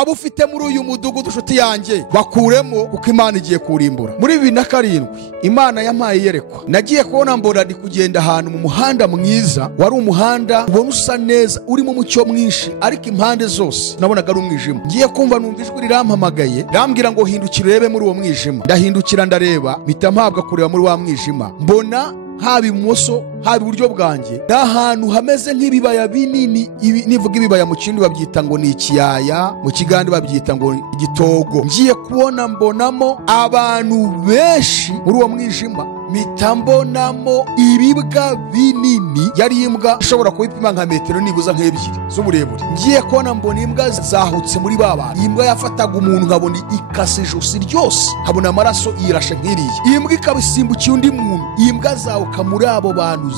abo ufite muri uyu mudugudu nshuti yanjye bakuremo, kuko Imana igiye kurimbura. Muri 2007 Imana yampaye yerekwa, nagiye kubona mbona ndi kugenda ahantu mu muhanda mwiza, wari umuhanda ubona usa neza urimo umucyo mwinshi, ariko impande zose nabonaga ari umwijima. Ngiye kumva numva ijwi rirampamagaye rambwira ngo hindukira urebe muri uwo mwijima. Ndahindukira ndareba, mpita mpabwa kureba muri wa mwijima, mbona haba ibumoso haba iburyo bwanjye n'ahantu hameze nk'ibibaya binini. Nivuga ibibaya mu kindi babyita ngo ni ikiyaya, mu kigande babyita ngo igitogo. Ngiye kubona mbonamo abantu benshi muri uwo mwijima, mpita mbonamo ibibwa binini. Yari imbwa ishobora kubipima nka metero nibuza nk'ebyiri z'uburebure. Ngiye kubona mbona imbwa zahutse muri babana. Imbwa yafataga umuntu nkabona ikase ijosi ryose, nkabona amaraso yirashe nk'iriya. Imbwa ikabisimbukiye undi muntu, imbwa zawuka muri abo bantu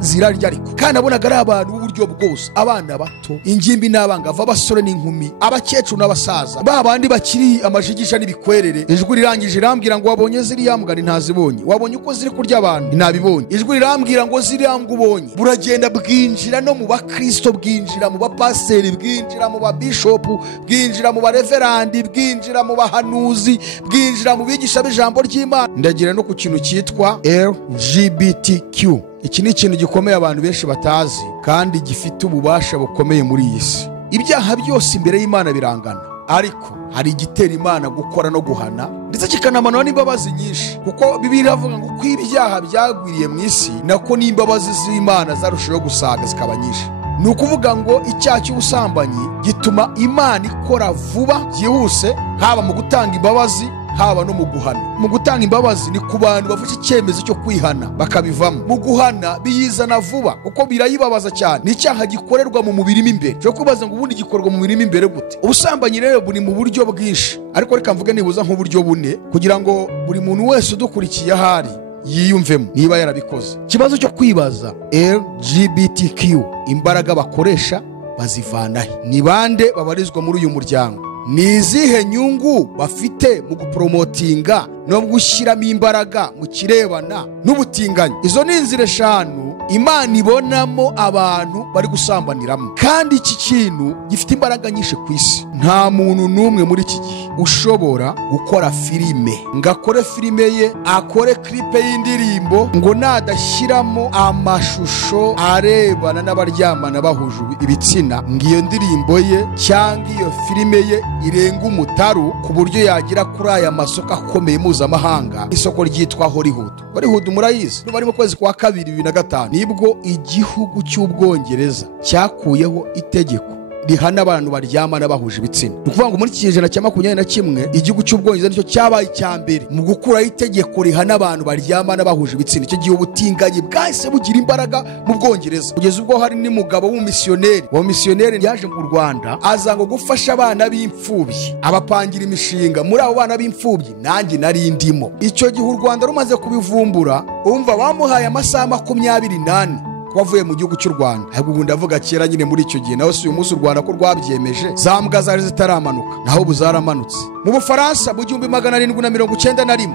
zirarya ariko kandi nabonaga ari abantu b'uburyo bwose, abana bato, ingimbi n'abangavu, abasore n'inkumi, abakecuru n'abasaza, babandi bakiri amajigisha n'ibikwerere. Ijwi rirangije irambwira ngo wabonye ziriya mbwa? Ntazibonye. Wabonye uko ziri kurya abantu? Ntabibonye. Ijwi rirambwira ngo ziriya mbwa ubonye buragenda bwinjira no mu bakristo, bwinjira mu bapasiteri, bwinjira mu babishopu, bwinjira mu bareverandi, bwinjira mu bahanuzi, bwinjira mu bigisha b'ijambo ry'Imana. Ndagira no ku kintu cyitwa LGBTQ. Iki ni ikintu gikomeye abantu benshi batazi kandi gifite ububasha bukomeye muri iyi si. Ibyaha byose imbere y'Imana birangana, ariko hari igitera Imana gukora no guhana ndetse kikanamanura n'imbabazi nyinshi, kuko Bibiliya iravuga ngo uko ibyaha byagwiriye mu isi nako n'imbabazi z'Imana zarushaho gusaga zikaba nyinshi. Ni ukuvuga ngo icyaha cy'ubusambanyi gituma Imana ikora vuba byihuse, haba mu gutanga imbabazi haba no mu guhana. Mu gutanga imbabazi ni ku bantu bafashe icyemezo cyo kwihana bakabivamo. Mu guhana biyizana vuba kuko birayibabaza cyane. Ni icyaha gikorerwa mu mubiri imbere. Cyo kubaza ngo ubundi gikorwa mu mubiri imbere gute? Ubusambanyi rero buri mu buryo bwinshi, ariko reka mvuge nibuza nk'uburyo bune kugira ngo buri muntu wese udukurikiye ahari yiyumvemo niba yarabikoze. Ikibazo cyo kwibaza LGBTQ, imbaraga bakoresha bazivanahe? Ni bande babarizwa muri uyu muryango? Ni izihe nyungu bafite mu gupromotinga no gushyiramo imbaraga mu kirebana n'ubutinganyi? Izo ni inzira eshanu Imana ibonamo abantu bari gusambaniramo, kandi iki kintu gifite imbaraga nyinshi ku isi. Nta muntu n'umwe muri iki gihe ushobora gukora filime ngo akore filime ye, akore klipe y'indirimbo ngo nadashyiramo amashusho arebana n'abaryamana bahuje ibitsina, ngo iyo ndirimbo ye cyangwa iyo filime ye irenga umutaru ku buryo yagira kuri aya masoko akomeye mpuzamahanga. Isoko ryitwa Hollywood murayizi. Bari mu kwezi kwa 2005 nibwo igihugu cy'Ubwongereza cyakuyeho itegeko rihana abantu baryamana bahuje ibitsina. Ni ukuvuga ngo muri kinyejana cya 21 igihugu cy'Ubwongereza nicyo cyabaye icyambere mu gukuraho itegeko rihana abantu baryamana bahuje ibitsina. Icyo gihe ubutinganyi bwahise bugira imbaraga mu Bwongereza, kugeza ubwo hari n'umugabo w'umumisiyoneri. Uwo misiyoneri yaje mu Rwanda aza ngo gufasha abana b'imfubyi, abapangira imishinga. Muri abo bana b'imfubyi nanjye nari ndimo. Icyo gihe u Rwanda rumaze kubivumbura, umva bamuhaye amasaha 28 wavuye mu gihugu cy'u Rwanda. Ahubwo ubu ndavuga kera nyine muri icyo gihe, naho si uyu munsi u Rwanda ko rwabyemeje, za mbwa zari zitaramanuka, naho ubu zaramanutse. Mu Bufaransa mu 1791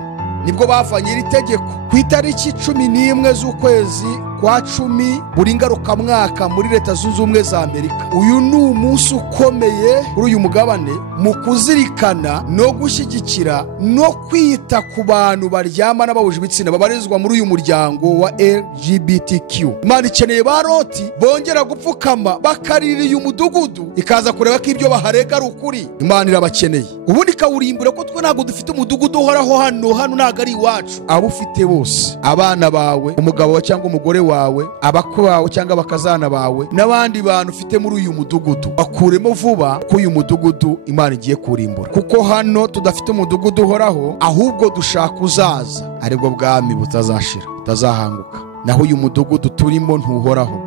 nibwo bavanye iri tegeko ku itariki 11 z'ukwezi kwa 10 buri ngarukamwaka muri Leta Zunze Ubumwe za Amerika. Uyu ni umunsi ukomeye kuri uyu mugabane mu kuzirikana no gushyigikira no kwita ku bantu baryamana bahuje ibitsina babarizwa muri uyu muryango wa LGBTQ. Imana ikeneye ba Loti bongera gupfukama bakaririye umudugudu ikaza kureba ko ibyo baharega ari ukuri. Imana irabakeneye. Ubundi kawurimbura ko twe ntago dufite umudugudu uhoraho hano ntago ari iwacu. Abo ufite bose, abana bawe, umugabo cyangwa umugore wawe, abakwe bawe cyangwa abakazana bawe, n'abandi bantu ufite muri uyu mudugudu, bakuremo vuba ko uyu mudugudu Imana igiye kurimbura. Kuko hano tudafite umudugudu uhoraho, ahubwo dushaka uzaza, aribwo bwami butazashira, butazahanguka. Naho uyu mudugudu turimo ntuhoraho.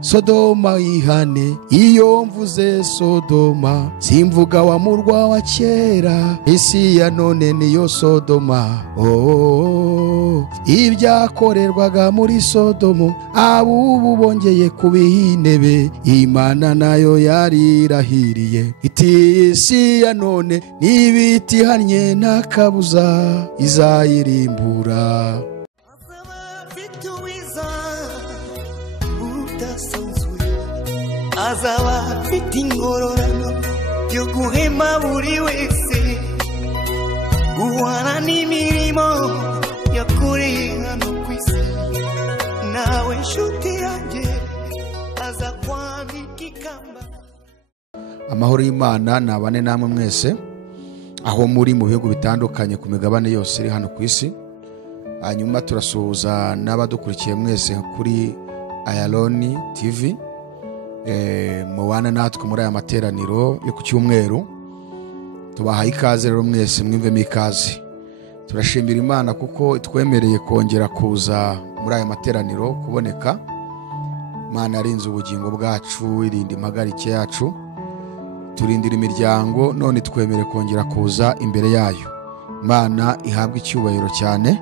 Sodoma ihane. Iyo mvuze Sodoma simvuga wa murwa wa kera, isi ya none niyo Sodoma. Ibyakorerwaga muri Sodomo abubu bongeye kubiha intebe. Imana nayo yarirahiriye iti isi ya none nibitihanye nta kabuza izayirimbura. azaba afite ingororano yo guhema buri wese guhana n'imirimo yakoreye hano ku isi. Nawe nshuti yanjye aza kwambika ikamba. Amahoro y'Imana nabane namwe mwese aho muri mu bihugu bitandukanye ku migabane yose iri hano ku isi. Hanyuma turasuhuza n'abadukurikiye mwese kuri AYALONI TV mubana natwe muri aya materaniro yo ku cyumweru. Tubahaye ikaze rero mwese, mwimvemo ikaze. Turashimira Imana kuko itwemereye kongera kuza muri aya materaniro kuboneka. Imana yarinze ubugingo bwacu, irinda impagarike yacu, turindira imiryango, none twemere kongera kuza imbere yayo. Imana ihabwe icyubahiro cyane.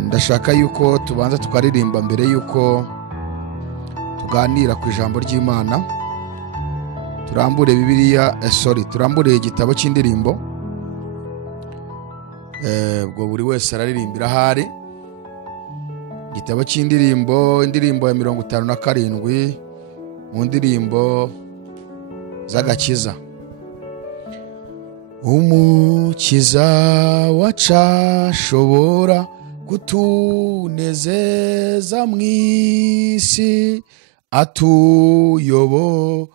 Ndashaka yuko tubanza tukaririmba mbere yuko tuganira ku ijambo ry'Imana. Turambure Bibiliya, turambure igitabo cy'indirimbo. Ubwo buri wese araririmbira ahari. Igitabo cy'indirimbo, indirimbo ya 57 mu ndirimbo z'Agakiza. Umukiza wacashobora kutunezeza mw'isi, atuyobora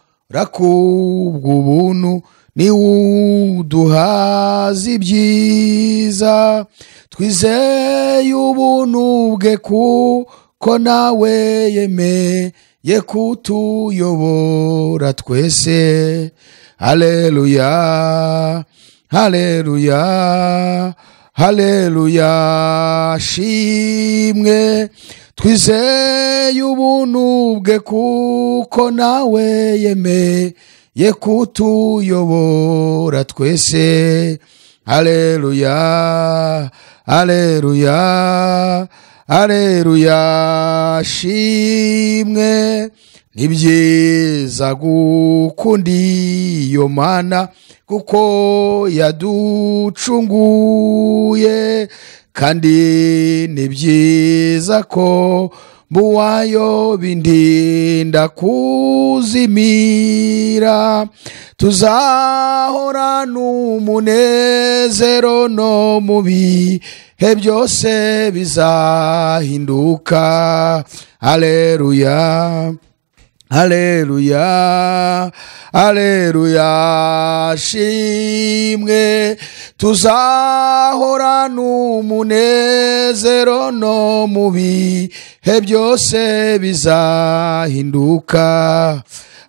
kubw'ubuntu, ni uduhaza ibyiza. Twizeye ubuntu bwe kuko nawe yemeye kutuyobora twese. Haleluya, haleluya, haleluya, shimwe. Twizeye ubuntu bwe kuko nawe yemeye kutuyobora twese. Haleluya, haleluya, haleluya, shimwe. Ni byiza gukunda iyo Mana kuko yaducunguye, kandi ni byiza ko mbuwayo bindinda kuzimira. Tuzahorana umunezero no mu bihe byose bizahinduka. Haleluya, haleluya, haleluya, shimwe. Tuzahorana umunezero no mu bihe byose bizahinduka.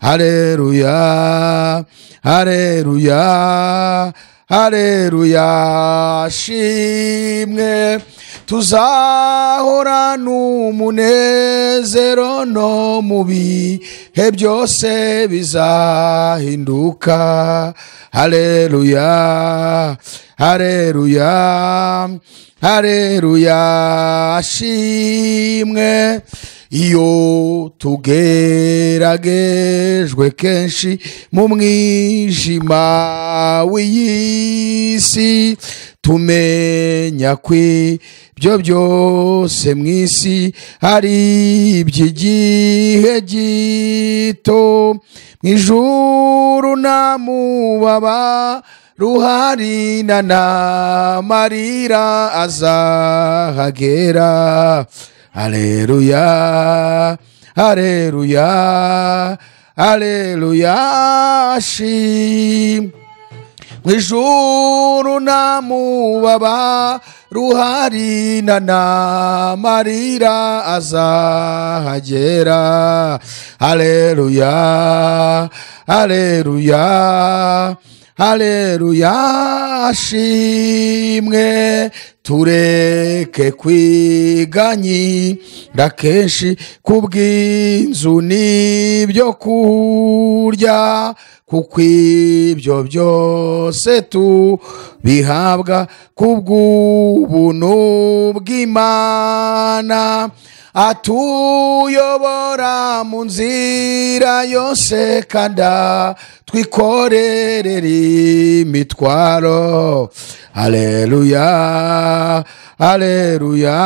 Haleluya, haleluya, haleluya, shimwe. Tuzahorana umunezero no mu bihe byose bizahinduka. Haleluya, haleluya, haleluya, shimwe. Iyo tugeragejwe kenshi mu mwijima w'iyisi, tumenya kw'ibyo byose mw'isi hari iby'igihe gito. Mw'ijuru nta mubabaro uhari, n'amarira azahagera. Haleluya, haleluya, haleluya, shimwe. Mw'ijuru nta mubabaro uhari, n'amarira azahagera. Haleluya, haleluya, haleluya, shimwe. Tureke kwiganyira kenshi kubw'inzu n'ibyo kurya, kuko ibyo byose tubihabwa kubw'ubuntu bw'Imana. Atuyobora mu nzira yose, kandi twikorerera imitwaro. Haleluya, haleluya,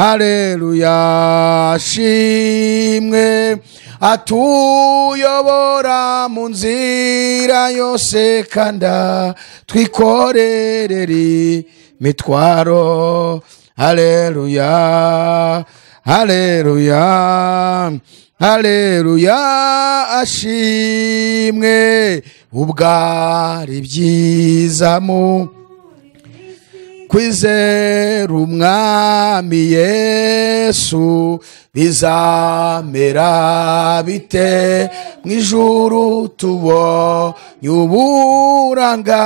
haleluya shimwe atuyobora mu nzira yose kanda twikorerera imitwaro haleluya haleluya haleluya ashimwe ubwari byiza mu kwizera umwami Yesu bizamera bite mw'Ijuru tubonye uburanga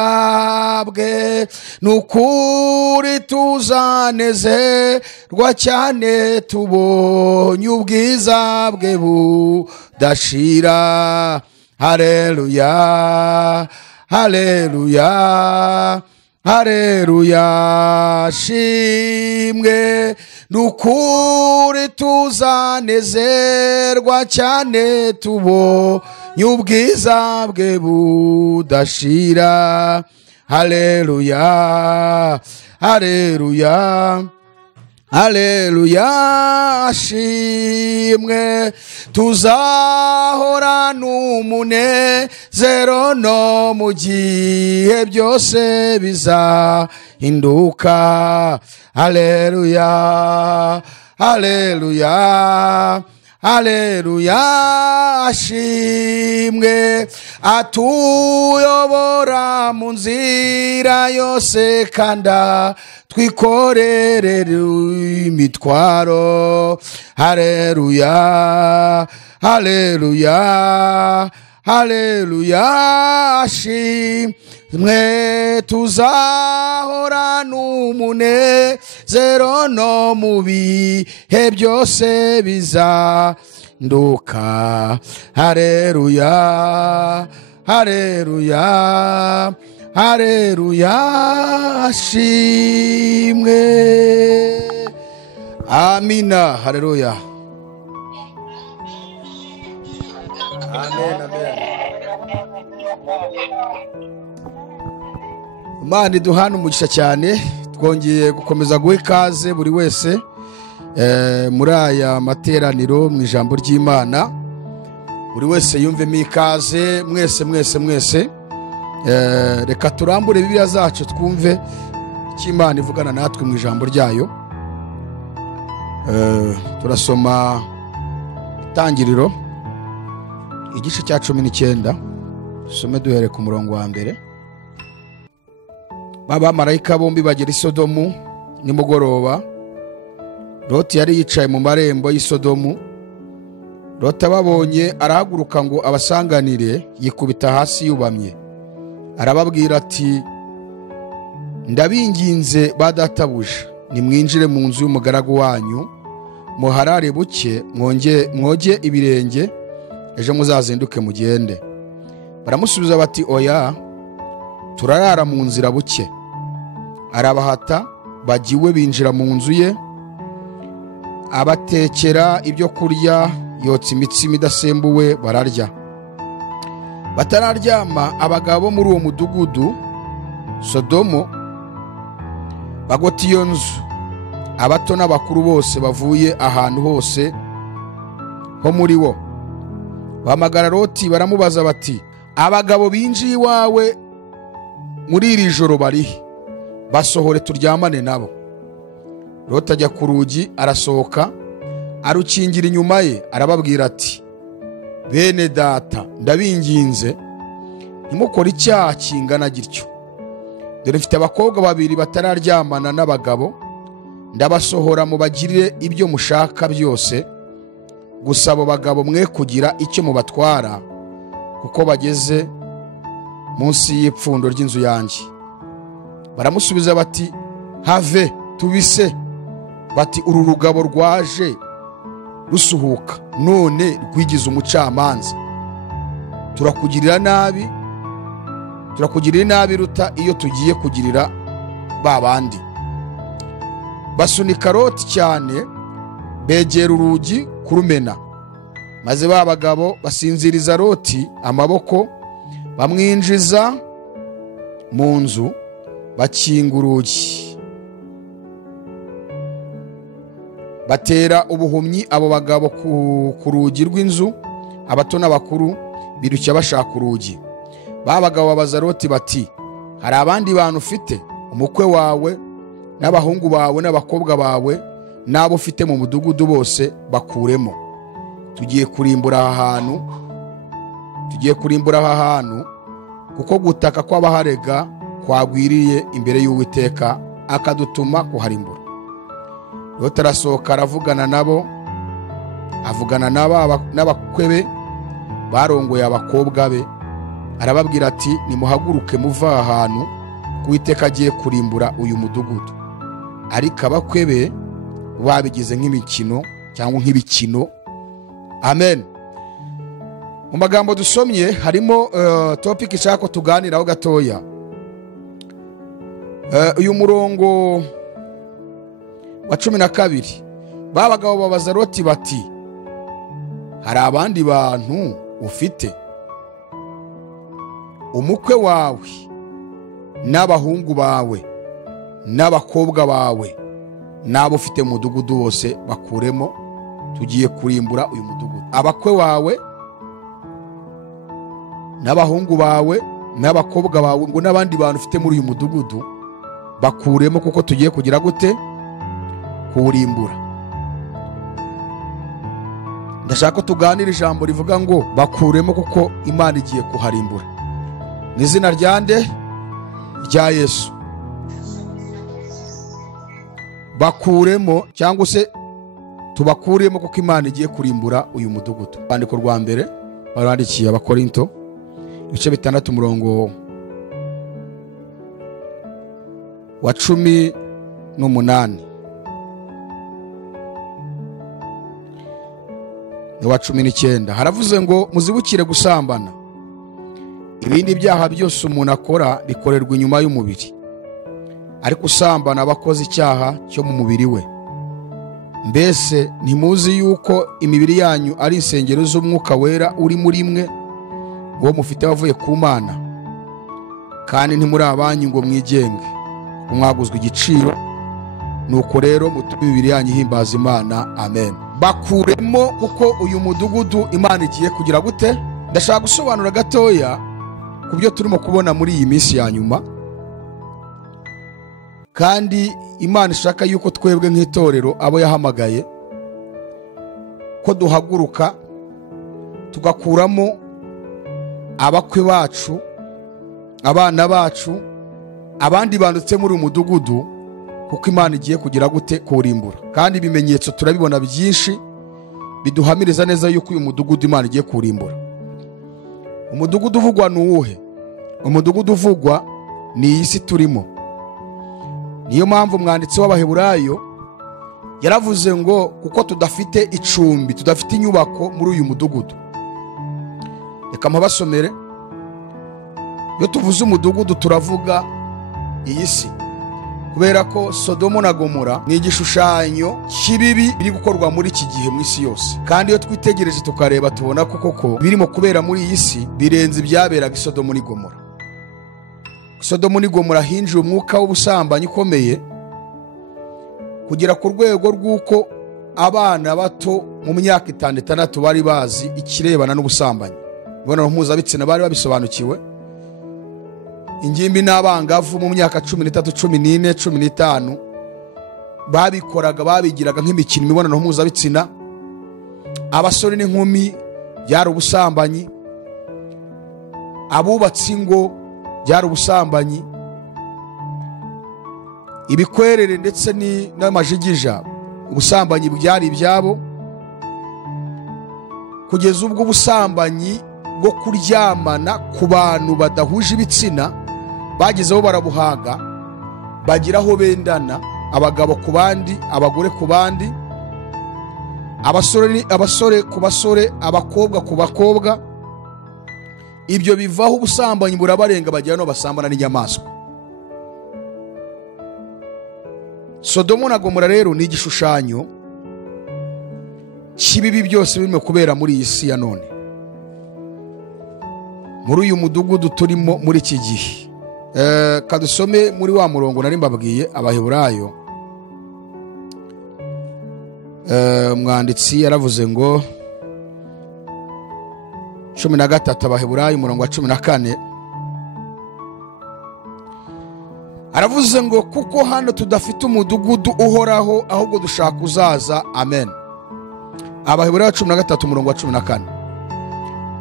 bwe n'ukuri tuzanezerwa cyane tubonye ubwiza bwe budashira haleluya haleluya haleluya shimwe n'ukuri tuzanezerwa cyane tubonye ubwiza bwe budashira haleluya haleluya haleluya shimwe tuzahorana umunezero no mu gihe byose bizahinduka haleluya haleluya haleluya ashimwe atuyobora mu nzira yose kanda twikorerera imitwaro haleluya haleluya haleluya ashimwe tuzahorana umunezero no mu bihe byose bizanduka haleluya haleluya haleluya ashimwe amina haleluya amen amen Imana iduhana umugisha cyane twongeye gukomeza guha ikaze buri wese muri aya materaniro mu ijambo ry'Imana buri wese yumvemo ikaze mwese mwese mwese reka turambure Bibiliya zacu twumve icyo Imana ivugana natwe mu ijambo ryayo turasoma Itangiriro igice cya 19 dusome duhere ku murongo wa mbere Abamarayika bombi bagera i Sodomu nimugoroba Loti yari yicaye mu marembo y'i Sodomu Loti ababonye arahaguruka ngo abasanganire yikubita hasi yubamye arababwira ati ndabinginze badatabuja nimwinjire mu nzu y'umugaragu wanyu muharare buke mwoge ibirenge ejo muzazinduke mugende baramusubiza bati oya turarara mu nzira buke arabahata bagiwe binjira mu nzu ye abatekera ibyo kurya yotsa imitsima idasembuwe bararya batararyama abagabo muri uwo mudugudu Sodomu bagota iyo nzu abato n'abakuru bose bavuye ahantu hose ho muri wo bahamagara Loti baramubaza bati abagabo binjiye iwawe muri iri joro barihe basohore turyamane nabo Loti ajya ku rugi arasohoka arukingira inyuma ye arababwira ati bene data ndabinginze ntimukore icyaha kingana gityo dore mfite abakobwa babiri batararyamana n'abagabo ndabasohora mubagirire ibyo mushaka byose gusa abo bagabo mwe kugira icyo mubatwara kuko bageze munsi y'ipfundo ry'inzu yanjye baramusubiza bati have tubise bati uru rugabo rwaje rusuhuka none rwigize umucamanza turakugirira nabi ruta iyo tugiye kugirira babandi basunika Loti cyane begera urugi kurumena maze ba bagabo basinziriza Loti amaboko bamwinjiza mu nzu bakinga urugi batera ubuhumyi abo bagabo ku rugi rw'inzu, abato n'abakuru birushya bashaka urugi. Ba bagabo babaza Loti bati, hari abandi bantu ufite? Umukwe wawe n'abahungu bawe n'abakobwa bawe n'abo ufite mu mudugudu bose bakuremo. Tugiye kurimbura aha hantu kuko gutaka kw'abaharega kwagwiriye imbere y'Uwiteka akadutuma kuharimbura. Loti arasohoka aravugana nabo, avugana n'abakwe be barongoye abakobwa be, arababwira ati, nimuhaguruke muva ahantu Uwiteka agiye kurimbura uyu mudugudu. Ariko abakwe be babigize nk'imikino cyangwa nk'ibikino. Amen. Mu magambo dusomye harimo topic ishaka ko tuganiraho gatoya. Uyu murongo wa 12, ba bagabo babaza Loti bati, hari abandi bantu ufite? Umukwe wawe n'abahungu bawe n'abakobwa bawe n'abo ufite mu mudugudu bose bakuremo, tugiye kurimbura uyu mudugudu. Abakwe wawe n'abahungu bawe n'abakobwa bawe ngo n'abandi bantu ufite muri uyu mudugudu bakuremo, kuko tugiye kugira gute? Kuwurimbura. Ndashaka tuganira ijambo rivuga ngo bakuremo, kuko Imana igiye kuharimbura. Mu izina ryande rya Yesu. Bakuremo cyangwa se tubakuremo, kuko Imana igiye kurimbura uyu mudugudu. Bandiko rwa mbere barandikiye Abakorinto ibice 6 umurongo wa 18 wa 19 haravuze ngo muzibukire gusambana. Ibindi byaha byose umuntu akora bikorerwa inyuma y'umubiri, ariko usambana abakoze icyaha cyo mu mubiri we. Mbese ntimuzi yuko imibiri yanyu ari insengero z'Umwuka Wera uri muri mwe, uwo mufite wavuye ku Mana, kandi ntimuri abanyu ngo mwigenge, mwaguzwe igiciro. Nuko rero mutume imibiri yanyu ihimbaza Imana. Amen. Bakuremo, kuko uyu mudugudu Imana igiye kugira gute? Ndashaka gusobanura gatoya ku byo turimo kubona muri iyi minsi ya nyuma, kandi Imana ishaka yuko twebwe nk'itorero abo yahamagaye ko duhaguruka tugakuramo abakwe bacu, abana bacu, abandi bandutse muri umudugudu, kuko Imana igiye kugira gute? Kuwurimbura. Kandi ibimenyetso turabibona byinshi biduhamiriza neza yuko uyu mudugudu Imana igiye kuwurimbura. Umudugudu uvugwa ni uwuhe? Umudugudu uvugwa ni iyi si turimo. Niyo mpamvu umwanditsi w'Abaheburayo yaravuze ngo kuko tudafite icumbi, tudafite inyubako muri uyu mudugudu. Reka mpabasomere. Iyo tuvuze umudugudu turavuga iyi si, kubera ko Sodomo na Gomora ni igishushanyo cy'ibibi biri gukorwa muri iki gihe mu isi yose. Kandi iyo twitegereje tukareba tubona ko koko birimo kubera muri iyi si birenze ibyaberaga Sodomo ni Gomora. Sodomo ni Gomora hinjiye umwuka w'ubusambanyi ukomeye, kugera ku rwego rw'uko abana bato mu myaka 6 bari bazi ikirebana n'ubusambanyi. Ibonano mpuzabitsina bari babisobanukiwe. Ingimbi n'abangavu mu myaka 13, 14, 15 babikoraga, babigiraga nk'imikino imibonano mpuzabitsina. Abasore n'inkumi byari ubusambanyi, abubatsi ingo byari ubusambanyi, ibikwerere ndetse n'amajigija, ubusambanyi byari ibyabo, kugeza ubwo ubusambanyi bwo kuryamana ku bantu badahuje ibitsina bagezeho barabuhaga, bagiraho bendana, abagabo ku bandi, abagore ku bandi, abasore ku basore, abakobwa ku bakobwa. Ibyo bivaho ubusambanyi burabarenga, bagera no basambana n'inyamaswa. Sodomo na Gomora rero ni igishushanyo cy'ibibi byose birimo kubera muri iyi si ya none, muri uyu mudugudu turimo muri iki gihe. Kadusome muri wa murongo nari mbabwiye, Abaheburayo umwanditsi yaravuze ngo 13 Abaheburayo umurongo wa 14 aravuze ngo kuko hano tudafite umudugudu uhoraho ahubwo dushaka uzaza. Amen. Abaheburayo 13 umurongo wa 14.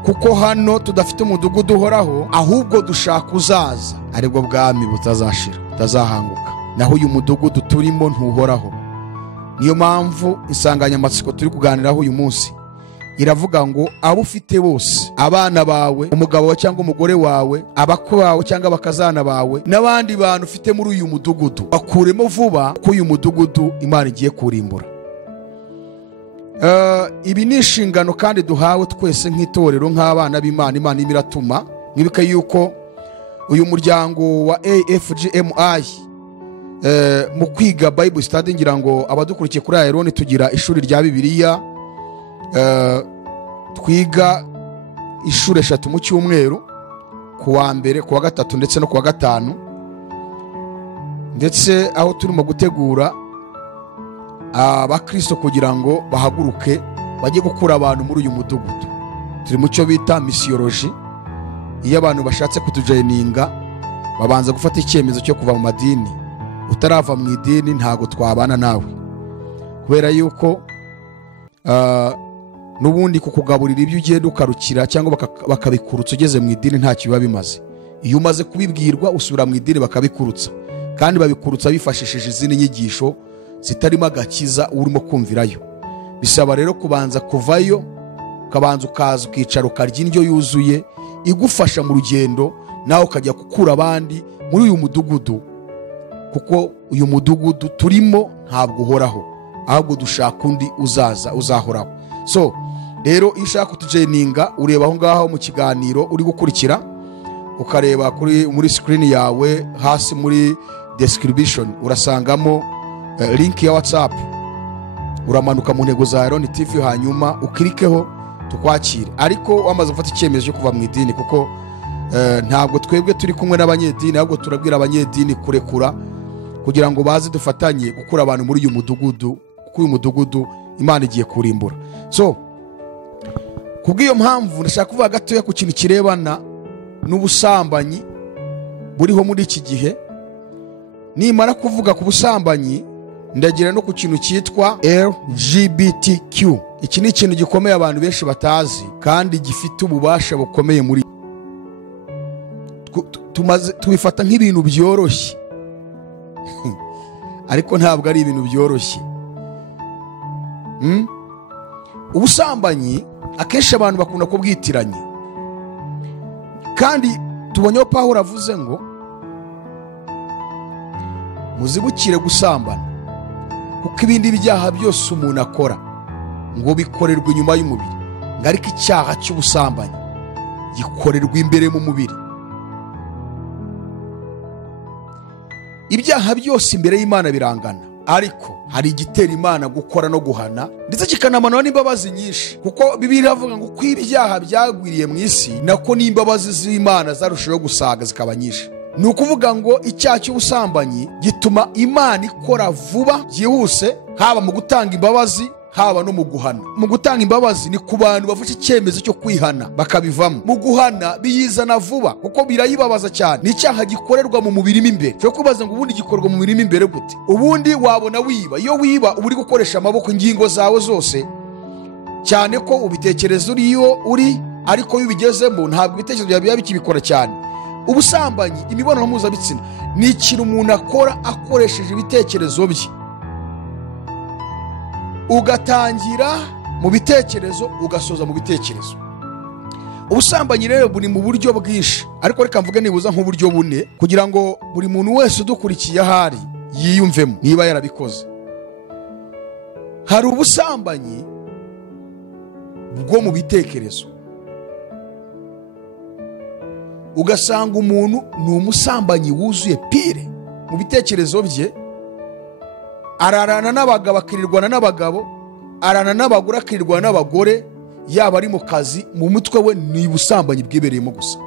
Kuko hano tudafite umudugudu uhoraho ahubwo dushaka uzaza, aribwo bwami butazashira butazahanguka. Naho uyu mudugudu turimo ntuhoraho. Niyo mpamvu insanganyamatsiko turi kuganiraho uyu munsi iravuga ngo abo ufite bose, abana bawe, umugabo wawe cyangwa umugore wawe, abakwe bawe cyangwa bakazana bawe, n'abandi bantu ufite muri uyu mudugudu, bakuremo vuba ko uyu mudugudu Imana igiye kurimbura. Ibi ni inshingano kandi duhawe twese nk'itorero nk'abana b'Imana. Imana imiratuma mwibuka yuko uyu muryango wa AFGMI mu kwiga Bible study, ngira ngo abadukurikiye kuri AYALONI tugira ishuri rya Bibiliya, twiga ishuri 3 mu cyumweru, kuwa mbere, kuwa gatatu ndetse no kuwa gatanu, ndetse aho turimo gutegura abakristo kugira ngo bahaguruke bajye gukura abantu muri uyu mudugudu. Turi mu cyo bita misiyoloji. Iyo abantu bashatse kutujoininga babanza gufata icyemezo cyo kuva mu madini. Utarava mu idini ntago twabana nawe, kubera yuko nubundi kukugaburira ibyo ugenda ukarukira cyangwa bakabikurutsa ugeze mu idini nta kiba bimaze. Iyo umaze kubibwirwa usubira mu idini bakabikurutsa, kandi babikurutsa bifashishije izindi nyigisho zitarimo agakiza urimo kumvirayo. Bisaba rero kubanza kuvayo, ukabanza ukaza ukicara ukarya indyo yuzuye igufasha mu rugendo, nawe ukajya gukura abandi muri uyu mudugudu, kuko uyu mudugudu turimo ntabwo uhoraho ahubwo dushaka undi uzahoraho. So rero iyo ushaka kutujeninga ureba aho ngaho mu kiganiro uri gukurikira, ukareba muri screen yawe hasi muri description urasangamo link ya WhatsApp, uramanuka mu ntego za AYALONI TV hanyuma ukirikeho tukwakire. Ariko wamaze gufata icyemezo cyo kuva mu idini, kuko ntabwo twebwe turi kumwe n'abanyedini, ahubwo turabwira abanyedini kurekura kugira ngo baze dufatanye gukura abantu muri uyu mudugudu, kuko uyu mudugudu Imana igiye kurimbura. So kubw'iyo mpamvu ndashaka kuvuga gatoya ku kintu kirebana n'ubusambanyi buriho muri iki gihe. Nimara kuvuga ku busambanyi ndagira no ku kintu cyitwa LGBTQ. Iki ni ikintu gikomeye abantu benshi batazi kandi gifite ububasha bukomeye muri tubifata nk'ibintu byoroshye ariko ntabwo ari ibintu byoroshye. Ubusambanyi akenshi abantu bakunda kubwitiranya, kandi tubonyeho Pawulo avuze ngo muzibukire gusambana, kuko ibindi byaha byose umuntu akora ngo bikorerwa inyuma y'umubiri, ariko icyaha cy'ubusambanyi gikorerwa imbere mu mubiri. Ibyaha byose imbere y'Imana birangana, ariko hari igitera Imana gukora no guhana ndetse kikanamanura n'imbabazi nyinshi, kuko Bibiliya iravuga ngo uko ibyaha byagwiriye mu isi nako n'imbabazi z'Imana zarushaho gusaga zikaba nyinshi. Ni ukuvuga ngo icyaha cy'ubusambanyi gituma Imana ikora vuba byihuse, haba mu gutanga imbabazi haba no mu guhana. Mu gutanga imbabazi ni ku bantu bafashe icyemezo cyo kwihana bakabivamo. Mu guhana biyizana vuba kuko birayibabaza cyane. Ni icyaha gikorerwa mu mubiri imbere. Cyo kubaza ngo ubundi gikorwa mu mubiri imbere gute? Ubundi wabona wiba, iyo wiba uri gukoresha amaboko, ingingo zawe zose, cyane ko ubitekereza uri, ariko iyo ubigezemo ntabwo ibitekerezo byawe biba bikibikora cyane. Ubusambanyi, imibonano mpuzabitsina, ni ikintu umuntu akora akoresheje ibitekerezo bye, ugatangira mu bitekerezo ugasoza mu bitekerezo. Ubusambanyi rero buri mu buryo bwinshi, ariko reka mvuge nibuza nk'uburyo bune kugira ngo buri muntu wese udukurikiye ahari yiyumvemo niba yarabikoze. Hari ubusambanyi bwo mu bitekerezo, ugasanga umuntu ni umusambanyi wuzuye pire mu bitekerezo bye, ararana n'abagabo akirirwana n'abagabo, arana n'abagore akirirwana n'abagore, yaba ari mu kazi, mu mutwe we ni ubusambanyi bwibereyemo gusa.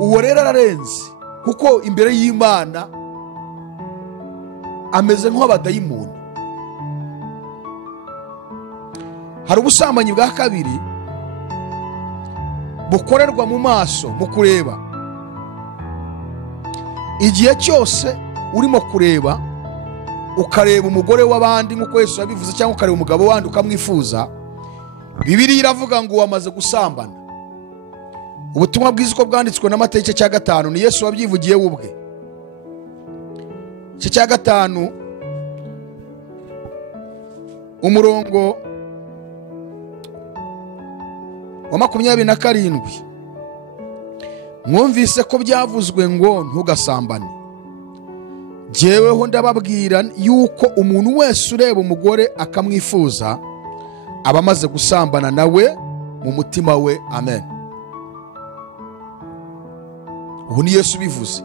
Uwo rero ararenze, kuko imbere y'Imana ameze nk'abadayimoni. Hari ubusambanyi bwa kabiri bukorerwa mu maso, mu kureba. Igihe cyose urimo kureba, ukareba umugore w'abandi nk'uko Yesu yabivuze, cyangwa ukareba umugabo wandi ukamwifuza, Bibiliya iravuga ngo wamaze gusambana. Ubutumwa bwiza uko bwanditswe na Matayo igice cya 5, ni Yesu wabyivugiye we ubwe. Igice cya 5 umurongo wa 27, mwumvise ko byavuzwe ngo ntugasambane. Jyeweho ndababwira yuko umuntu wese ureba umugore akamwifuza aba amaze gusambana nawe mu mutima we. Amen. Ubu ni Yesu bivuze.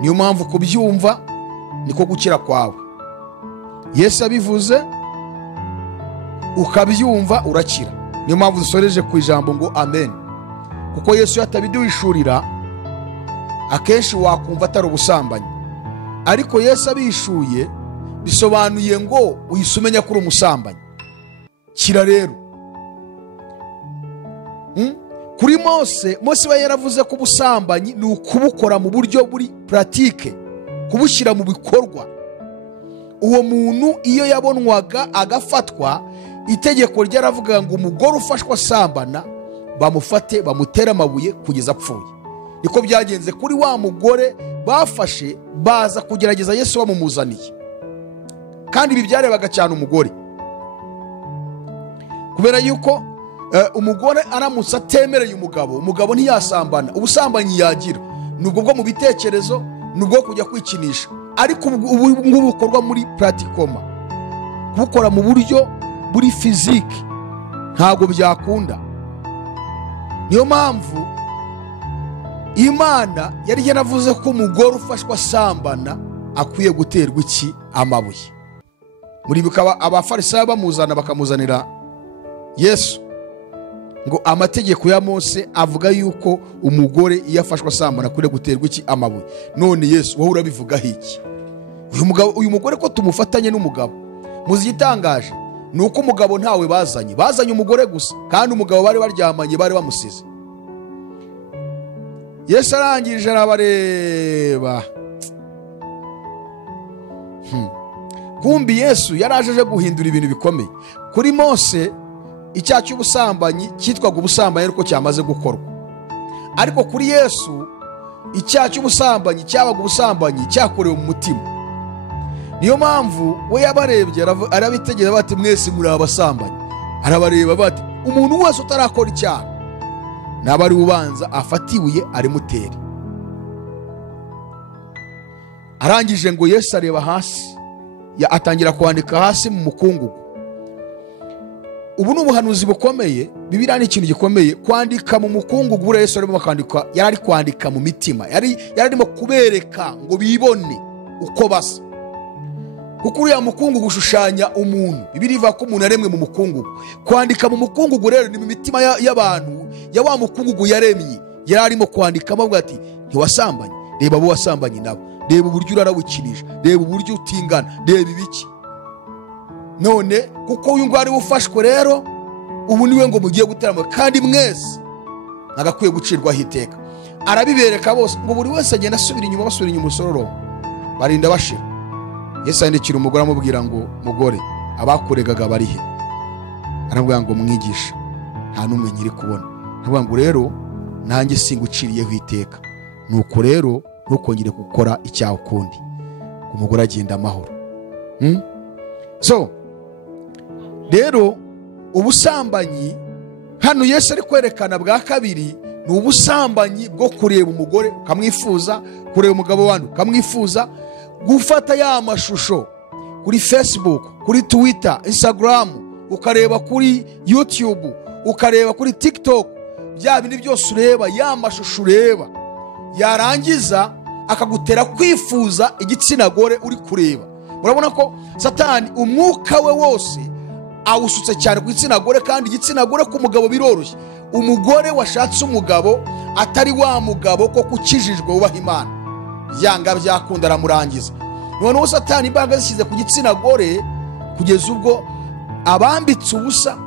Niyo mpamvu kubyumva niko gukira kwawe. Yesu abivuze ukabyumva urakira. Niyo mpamvu dusoreje ku ijambo ngo amen. Kuko Yesu yatabiduhishurira, akenshi wakumva atari ubusambanyi, ariko Yesu abishuye bisobanuye ngo uhise umenya ko uri umusambanyi. Kira rero. Kuri Mose we yaravuze ko ubusambanyi ni ukubukora mu buryo buri pratique, kubushyira mu bikorwa. Uwo muntu iyo yabonwaga agafatwa, itegeko ryaravuga ngo umugore ufashwa asambana bamufate bamutera amabuye kugeza apfuye. Niko byagenze kuri wa mugore bafashe baza kugerageza Yesu bamumuzaniye, kandi ibi byarebaga cyane umugore, kubera yuko umugore aramutse atemereye umugabo ntiyasambana. Ubusambanyi yagira nubwo bwo mu bitekerezo, nubwo kujya kwikinisha, ariko ubu ngubu bukorwa muri pratikoma, kubukora mu buryo buri fiziki ntago byakunda. Niyo mpamvu Imana yari yaravuze ko umugore ufashwa asambana akwiye guterwa iki? Amabuye. Muri bikaba abafarisayo bamuzana bakamuzanira Yesu ngo amategeko ya Mose avuga yuko umugore iyo afashwa asambana akwiye guterwa iki? Amabuye. None Yesu wowe urabivugaho iki? Uyu mugore ko tumufatanye n'umugabo, muzi igitangaje ni uko umugabo ntawe bazanye umugore gusa, kandi umugabo bari baryamanye bari bamusize. Yesu arangije arabareba. Kumbi Yesu yarajeje guhindura ibintu bikomeye. Kuri Mose icyaha cy'ubusambanyi cyitwaga ubusambanyi ariko cyamaze gukorwa, ariko kuri Yesu icyaha cy'ubusambanyi cyabaga ubusambanyi cyakorewe mu mutima. Niyo mpamvu we yabarebye arabitegera bati mwese muri abasambanyi. Arabareba bati umuntu wese utarakora icyaha nabari ubanza afatibuye arimutere. Arangije ngo Yesu areba hasi, atangira kwandika hasi mu mukungugu. Ubu ni ubuhanuzi bukomeye. Bibiliya ni ikintu gikomeye. Kwandika mu mukungugu, Yesu arimo kwandika, yari kwandika mu mitima, yari arimo kubereka ngo bibone uko basa. Kuko uriya mukungugu ushushanya umuntu. Bibiliya ivuga ko umuntu yaremwe mu mukungugu. Kwandika mu mukungugu rero ni mu mitima y'abantu, ya wa mukungugu yaremye. Yari arimo kwandika avuga ati ntiwasambanye, reba abo wasambanye nabo, reba uburyo urarawukinisha, reba uburyo utingana, reba ibiki. None kuko uyu ngwari ufashwe rero, ubu niwe ngo mugiye guterama, kandi mwese nagakwiye gucirwaho iteka. Arabibereka bose ngo buri wese agenda asubira inyuma usororo, barinda bashira. Yesu yandikira umugore amubwira ngo mugore abakuregaga barihe? Aravuga ngo mwigisha nta numwe nyiri kubona. Aravuga ngo rero nanjye singuciriyeho iteka, nuko rero ntukongere gukora icyaha ukundi. Umugore agenda amahoro. So rero ubusambanyi hano Yesu ari kwerekana bwa kabiri ni ubusambanyi bwo kureba umugore ukamwifuza, kureba umugabo wanyu ukamwifuza, gufata ya mashusho kuri Facebook, kuri Twitter, Instagram, ukareba kuri YouTube, ukareba kuri TikTok, bya bindi byose ureba, ya mashusho ureba yarangiza akagutera kwifuza igitsina gore uri kureba. Murabona ko Satani umwuka we wose awusutse cyane ku gitsina gore, kandi igitsina gore ku mugabo biroroshye. Umugore washatse umugabo atari wa mugabo ko kukijijwe wubaha Imana, yanga byakunda aramurangiza. noneho Satani imbaraga zishyize ku gitsina gore kugeza ubwo abambitse ubusa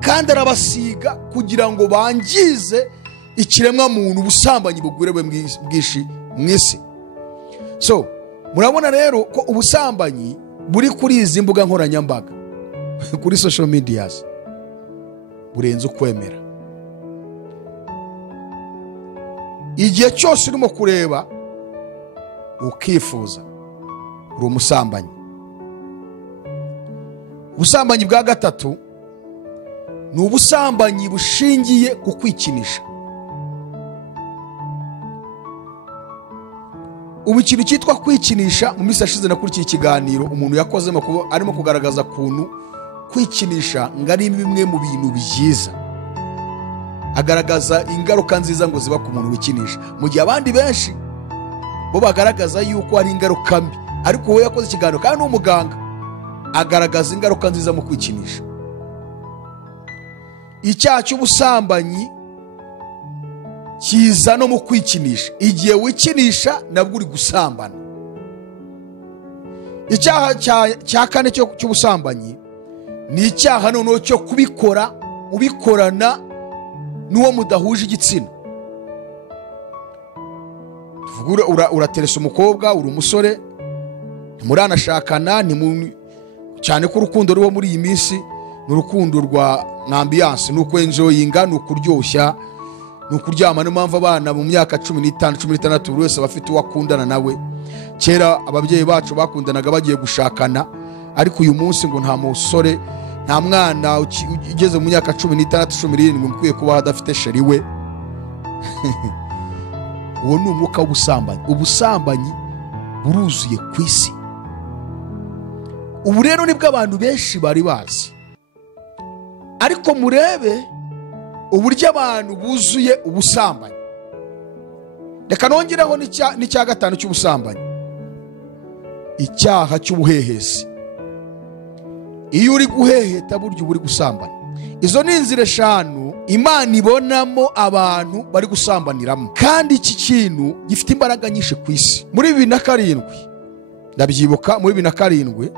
kandi arabasiga kugira ngo bangize ikiremwa muntu, ubusambanyi bugwirewe bwinshi mw'isi. So murabona rero ko ubusambanyi buri kuri izi mbuga nkoranyambaga kuri social medias burenze ukwemera. Igihe cyose urimo kureba ukifuza uri umusambanyi. Ubusambanyi bwa gatatu ni ubusambanyi bushingiye ku kwikinisha. Ubu ikintu cyitwa kwikinisha, mu minsi yashize nakurikiye ikiganiro umuntu yakozemo arimo kugaragaza kuntu kwikinisha ngo ari bimwe mu bintu byiza, agaragaza ingaruka nziza ngo ziba ku muntu wikinisha, mu gihe abandi benshi bo bagaragaza yuko ari ingaruka mbi. Ariko we yakoze ikiganiro kandi n'umuganga agaragaza ingaruka nziza mu kwikinisha. Icyaha cy'ubusambanyi kiza no mu kwikinisha. Igihe wikinisha nabwo uri gusambana. Icyaha cya kane cy'ubusambanyi ni icyaha noneho cyo kubikora ubikorana n'uwo mudahuje igitsina. Tuvuga urateresa umukobwa, uri umusore, ntimuranashakana, cyane ko urukundo ruba muri iyi minsi ni urukundo rwa ambiance, ni ukwenjoyinga, ni ukuryoshya, ni ukuryama. Niyo mpamvu abana mu myaka 15, 16 buri wese bafite uwakundana nawe. Kera ababyeyi bacu bakundanaga bagiye gushakana, ariko uyu munsi ngo nta musore, nta mwana ugeze mu myaka 16, 17 mukwiye kuba adafite sheri we. Uwo ni umwuka w'ubusambanyi. Ubusambanyi buruzuye ku isi. Ubu rero nibwo abantu benshi bari bazi, ariko murebe uburyo abantu buzuye ubusambanyi. Reka nongeraho n'icya gatanu cy'ubusambanyi, icyaha cy'ubuhehesi. Iyo uri guheheta buryo uri gusambana. Izo ni inzira eshanu Imana ibonamo abantu bari gusambaniramo, kandi iki kintu gifite imbaraga nyinshi ku isi. Muri 2007 ndabyibuka, muri 2007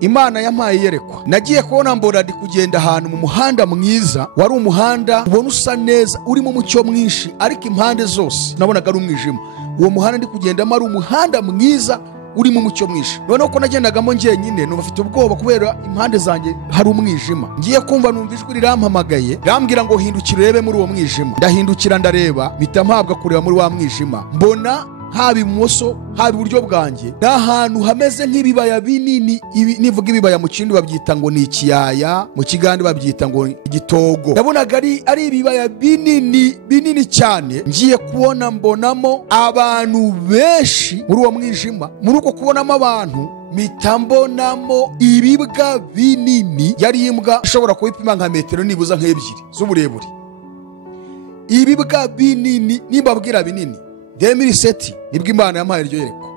Imana yampaye yerekwa. Nagiye kubona mbona ndi kugenda ahantu mu muhanda mwiza, wari umuhanda ubona usa neza, urimo umucyo mwinshi, ariko impande zose nabonaga ari umwijima. Uwo muhanda ndi kugendamo ari umuhanda mwiza urimo umucyo mwinshi. Noneho ko nagendagamo njyenyine numva mfite ubwoba kubera impande zanjye hari umwijima. Ngiye kumva numva ijwi rirampamagaye, rambwira ngo hindukira urebe muri uwo mwijima. Ndahindukira ndareba, mpita mpabwa kureba muri wa mwijima. Mbona haba ibumoso haba iburyo bwanjye n'ahantu hameze nk'ibibaya binini. Nivuga ibibaya mu kindi babyita ngo ni ikiyaya, mu kigande babyita ngo igitogo. Ndabonaga ari ibibaya binini cyane. Ngiye kubona mbonamo abantu benshi muri uwo mwijima. Muri uko kubonamo abantu mpita mbonamo ibibwa binini. Yari imbwa ishobora kubipima nka metero nibuza nk'ebyiri z'uburebure. Ibibwa binini, nimbabwira binini 2007 nibwo Imana yampaye iryo yerekwa.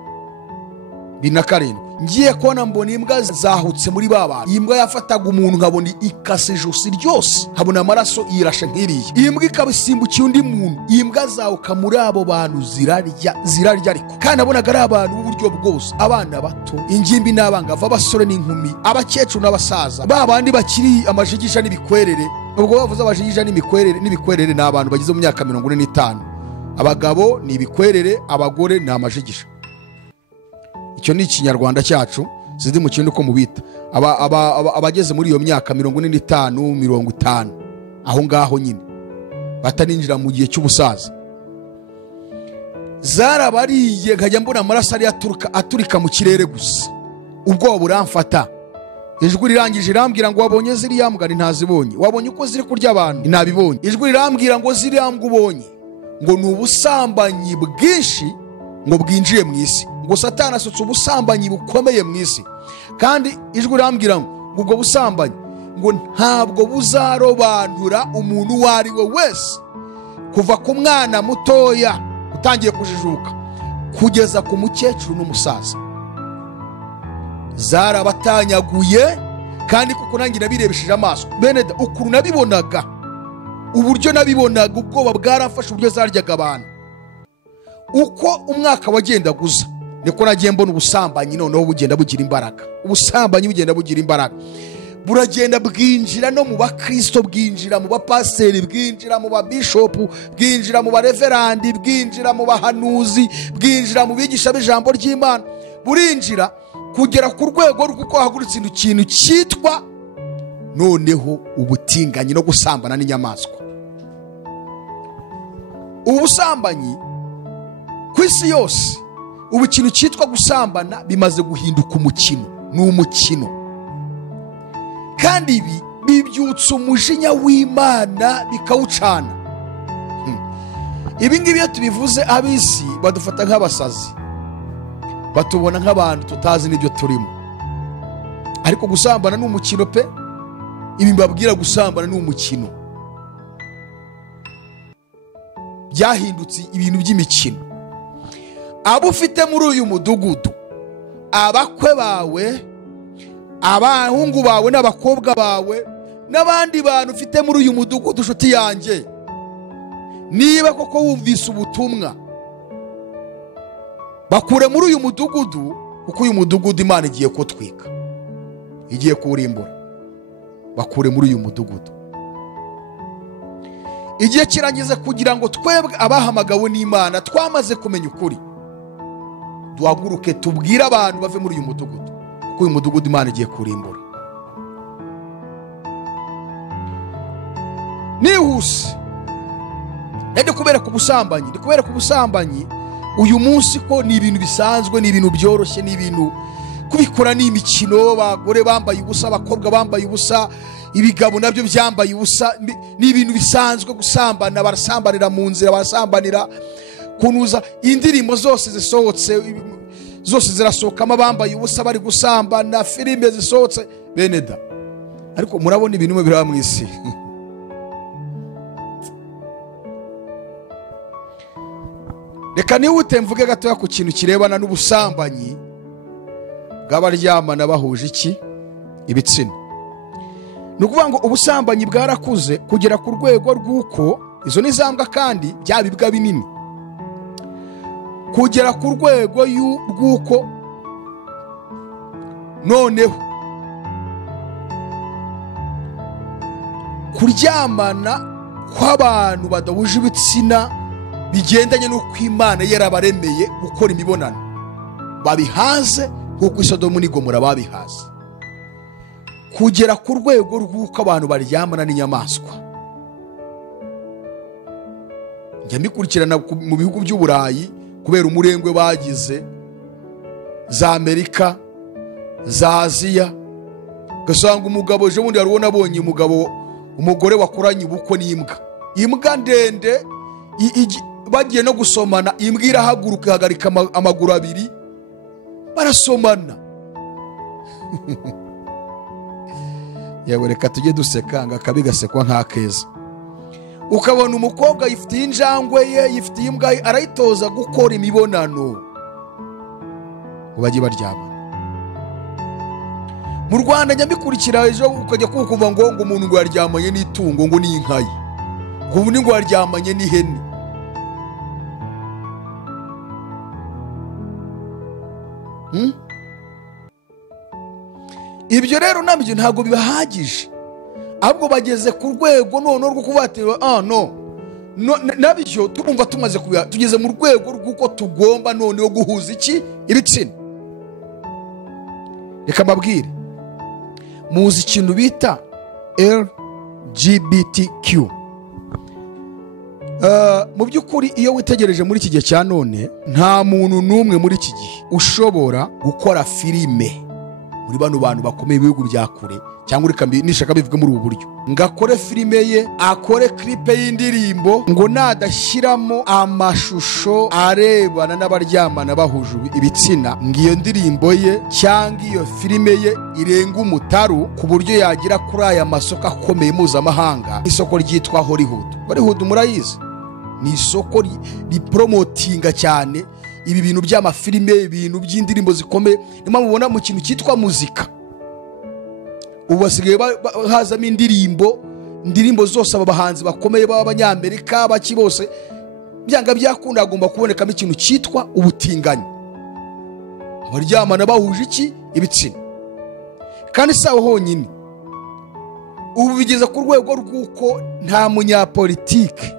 2007 ngiye kubona mbona imbwa zahutse muri babana. Imbwa yafataga umuntu nkabona ikase ijosi ryose, nkabona amaraso irashe nk'iriya. Imbwa ikabisimbukiye undi muntu. Imbwa zawuka muri abo bantu zirarya ariko. Kandi nabonaga ari abantu b'uburyo bwose, abana bato, ingimbi n'abangavu, abasore n'inkumi, abakecuru n'abasaza, babandi bakiri amajigisha n'ibikwerere. Ubwo bavuze abajigisha n'ibikwerere ni abantu bagize mu myaka 45. Abagabo ni ibikwerere, abagore ni amajigisha. Icyo ni ikinyarwanda cyacu, sizi mu kindi uko mubita. Abageze muri iyo myaka 45, 50, aho ngaho nyine bataninjira mu gihe cy'ubusaza. Zarabariye nkajya mbona amaraso ari aturika mu kirere gusa. Ubwo buramfata. Ijwi rirangije irambwira ngo wabonye ziriya mbwa? Ntazibonye. Wabonye uko ziri kurya abantu? Ntabibonye. Ijwi rirambwira ngo ziriya mbwa ubonye ngo ni ubusambanyi bwinshi ngo bwinjiye mu isi. Ngo Satani asutse ubusambanyi bukomeye mu isi. Kandi ijwi rirambwira ngo ubwo busambanyi ngo ntabwo buzarobanura umuntu uwo ari we wese, kuva ku mwana mutoya utangiye kujijuka kugeza ku mukecuru n'umusaza. Zarabatanyaguye, kandi kuko nanjye nabirebesheje amaso. Bene ukuntu nabibonaga, uburyo nabibonaga, ubwoba bwarafashe uburyo zaryaga abantu. Uko umwaka wagenda guza niko nagiye mbona ubusambanyi noneho bugenda bugira imbaraga. Ubusambanyi bugenda bugira imbaraga, buragenda bwinjira no mu bakristo, bwinjira mu bapasiteri, bwinjira mu babishopu, bwinjira mu bareverandi, bwinjira mu bahanuzi, bwinjira mu bigisha b'ijambo ry'Imana, burinjira kugera ku rwego rw'uko hagurutse ikintu cyitwa noneho ubutinganyi no gusambana n'inyamaswa. Ubusambanyi ku isi yose, ubu ikintu cyitwa gusambana bimaze guhinduka umukino. Ni umukino, kandi ibi bibyutsa umujinya w'Imana bikawucana. Ibi ngibi iyo tubivuze ab'isi badufata nk'abasazi, batubona nk'abantu tutazi n'ibyo turimo. Ariko gusambana ni umukino pe. Ibi mbabwira, gusambana ni umukino. Byahindutse ibintu by'imikino. Abo ufite muri uyu mudugudu, abakwe bawe, abahungu bawe n'abakobwa bawe, n'abandi bantu ufite muri uyu mudugudu, nshuti yanjye, niba koko wumvise ubutumwa, bakure muri uyu mudugudu, kuko uyu mudugudu Imana igiye kutwika, igiye kuwurimbura. Bakure muri uyu mudugudu. Igihe kirageze kugira ngo twebwe abahamagawe n'Imana twamaze kumenya ukuri, duhaguruke tubwire abantu bave muri uyu mudugudu, kuko uyu mudugudu Imana igiye kurimbura. Nihuse ndi kubera ku busambanyi, uyu munsi ko ni ibintu bisanzwe, ni ibintu byoroshye, ni ibintu kubikora ni imikino. Abagore bambaye ubusa, abakobwa bambaye ubusa, ibigabo nabyo byambaye ubusa, ni ibintu bisanzwe gusambana. Barasambanira mu nzira, barasambanira kunuza. Indirimbo zose zisohotse, zose zirasohokamo bambaye ubusa bari gusambana, filime zisohotse bene da. Ariko murabona ibintu biri mu isi. Reka nihute mvuge gatoya ku kintu kirebana n'ubusambanyi bw'abaryamana bahuje iki? Ibitsina. Ni ukuvuga ngo ubusambanyi bwarakuze kugera ku rwego rw'uko izo nizambwa kandi byabibwa binini, kugera ku rwego rw'uko noneho kuryamana kw'abantu badahuje ibitsina bigendanye n'uko Imana yarabaremeye gukora imibonano babihaze, kuko Isodomu n'i Gomora babihaze, kugera ku rwego rw'uko abantu baryamana n'inyamaswa. Njya mbikurikirana mu bihugu by'Uburayi kubera umurengwe bagize, za Amerika, za Aziya, gasanga umugabo ejo bundi yarubona abonye umugore wakoranye ubukwe n'imbwa, imbwa ndende, bagiye no gusomana, imbwa irahaguruka ihagarika amaguru abiri, barasomana. Yewe reka tujye duseka, ngo akabi gasekwa nk'akeza. Ukabona umukobwa yifitiye injangwe ye, yifitiye imbwa ye, arayitoza gukora imibonano, bajye baryama. Mu Rwanda njya mbikurikira, ejo ukajya kukumva ngo umuntu ngo yaryamanye n'itungo, ngo ni inka ye, ubundi ngo yaryamanye n'ihene. Ibyo rero nabyo ntabwo bibahagije, ahubwo bageze ku rwego noneho rwo kubatira nabyo turumva tumaze tugeze mu rwego rw'uko tugomba noneho guhuza iki? Ibitsina. Reka mbabwire, muzi ikintu bita LGBTQ. Mu by'ukuri iyo witegereje muri iki gihe cya none, nta muntu n'umwe muri iki gihe ushobora gukora filime muri bano bantu bakomeye ibihugu bya kure, cyangwa nishaka bivuga muri ubu buryo, ngakore filime ye, akore clip y'indirimbo, ngo nadashyiramo amashusho arebana n'abaryamana bahuje ibitsina, ngiyo ndirimbo ye cyangwa iyo filime ye irenga umutaru ku buryo yagira kuri aya masoko akomeye mpuzamahanga. Isoko ryitwa Hollywood murayizi, ni isoko ripromotinga cyane ibi bintu by'amafilime, ibintu by'indirimbo zikomeye. Niyo mubona mu kintu cyitwa muzika, ubu basigaye hazamo indirimbo zose aba bahanzi bakomeye b'Abanyamerika baki bose, byanga byakunda agomba kubonekamo ikintu cyitwa ubutinganyi. abaryamana bahuje iki ibitsina. Kandi sawo honyine, ubu bigeze ku rwego rw'uko nta munyapolitike,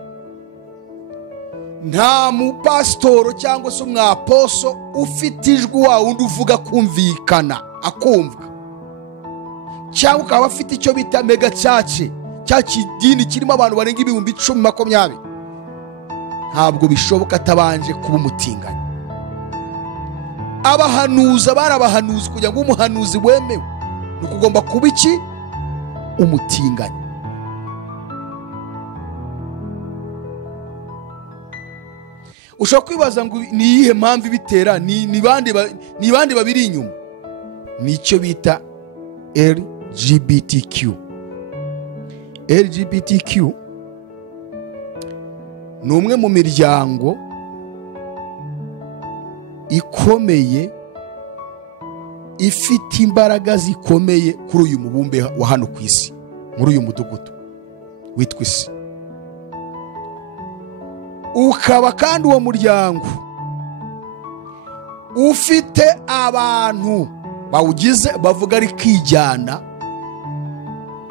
nta mupasitoro cyangwa se umwaposo ufite ijwi wa wundi uvuga kumvikana akumvwa, cyangwa ukaba afite icyo bita mega church, cya kidini kirimo abantu barenga 10,000-20,000. Ntabwo bishoboka atabanje kuba umutinganyi. Abahanuzi barabahanuzi kugira ngo umuhanuzi wemewe nukugomba kuba iki umutinganyi. Ushobora kwibaza ngo ni iyihe mpamvu bitera, ni bande babiri inyuma. Nicyo bita LGBTQ. LGBTQ ni umwe mu miryango ikomeye, ifite imbaraga zikomeye kuri uyu mubumbe wa hano ku isi, muri uyu mudugudu witwa isi. Ukaba kandi uwo muryango ufite abantu bawugize bavuga ari kwijyana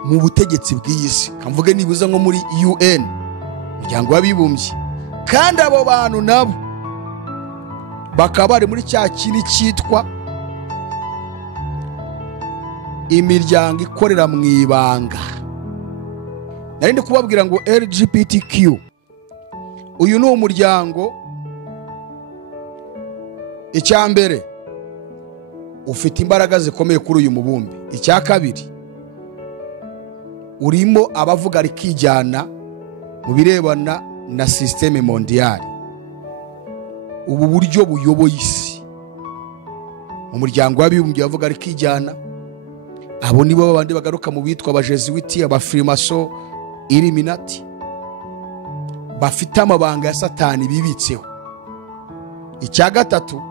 mu butegetsi bw'isi. Kamvuge nibuza nko muri UN, umuryango w'abibumbye. Kandi abo bantu nabo bakaba bari muri cya kintu cyitwa imiryango ikorera mu ibanga. Narindi kubabwira ngo LGBTQ, uyu ni umuryango icya mbere ufite imbaraga zikomeye kuri uyu mubumbe. Icya kabiri, urimo abavuga ari kijyana mu birebana na systeme mondiale, ubu buryo buyoboye isi. Mu muryango w'abibumbye bavuga ari kijyana, abo nibo babandi bagaruka mu bitwa abajesuiti, abafrimaso, Illuminati, bafite amabanga ya Satani bibitseho. Icya gatatu,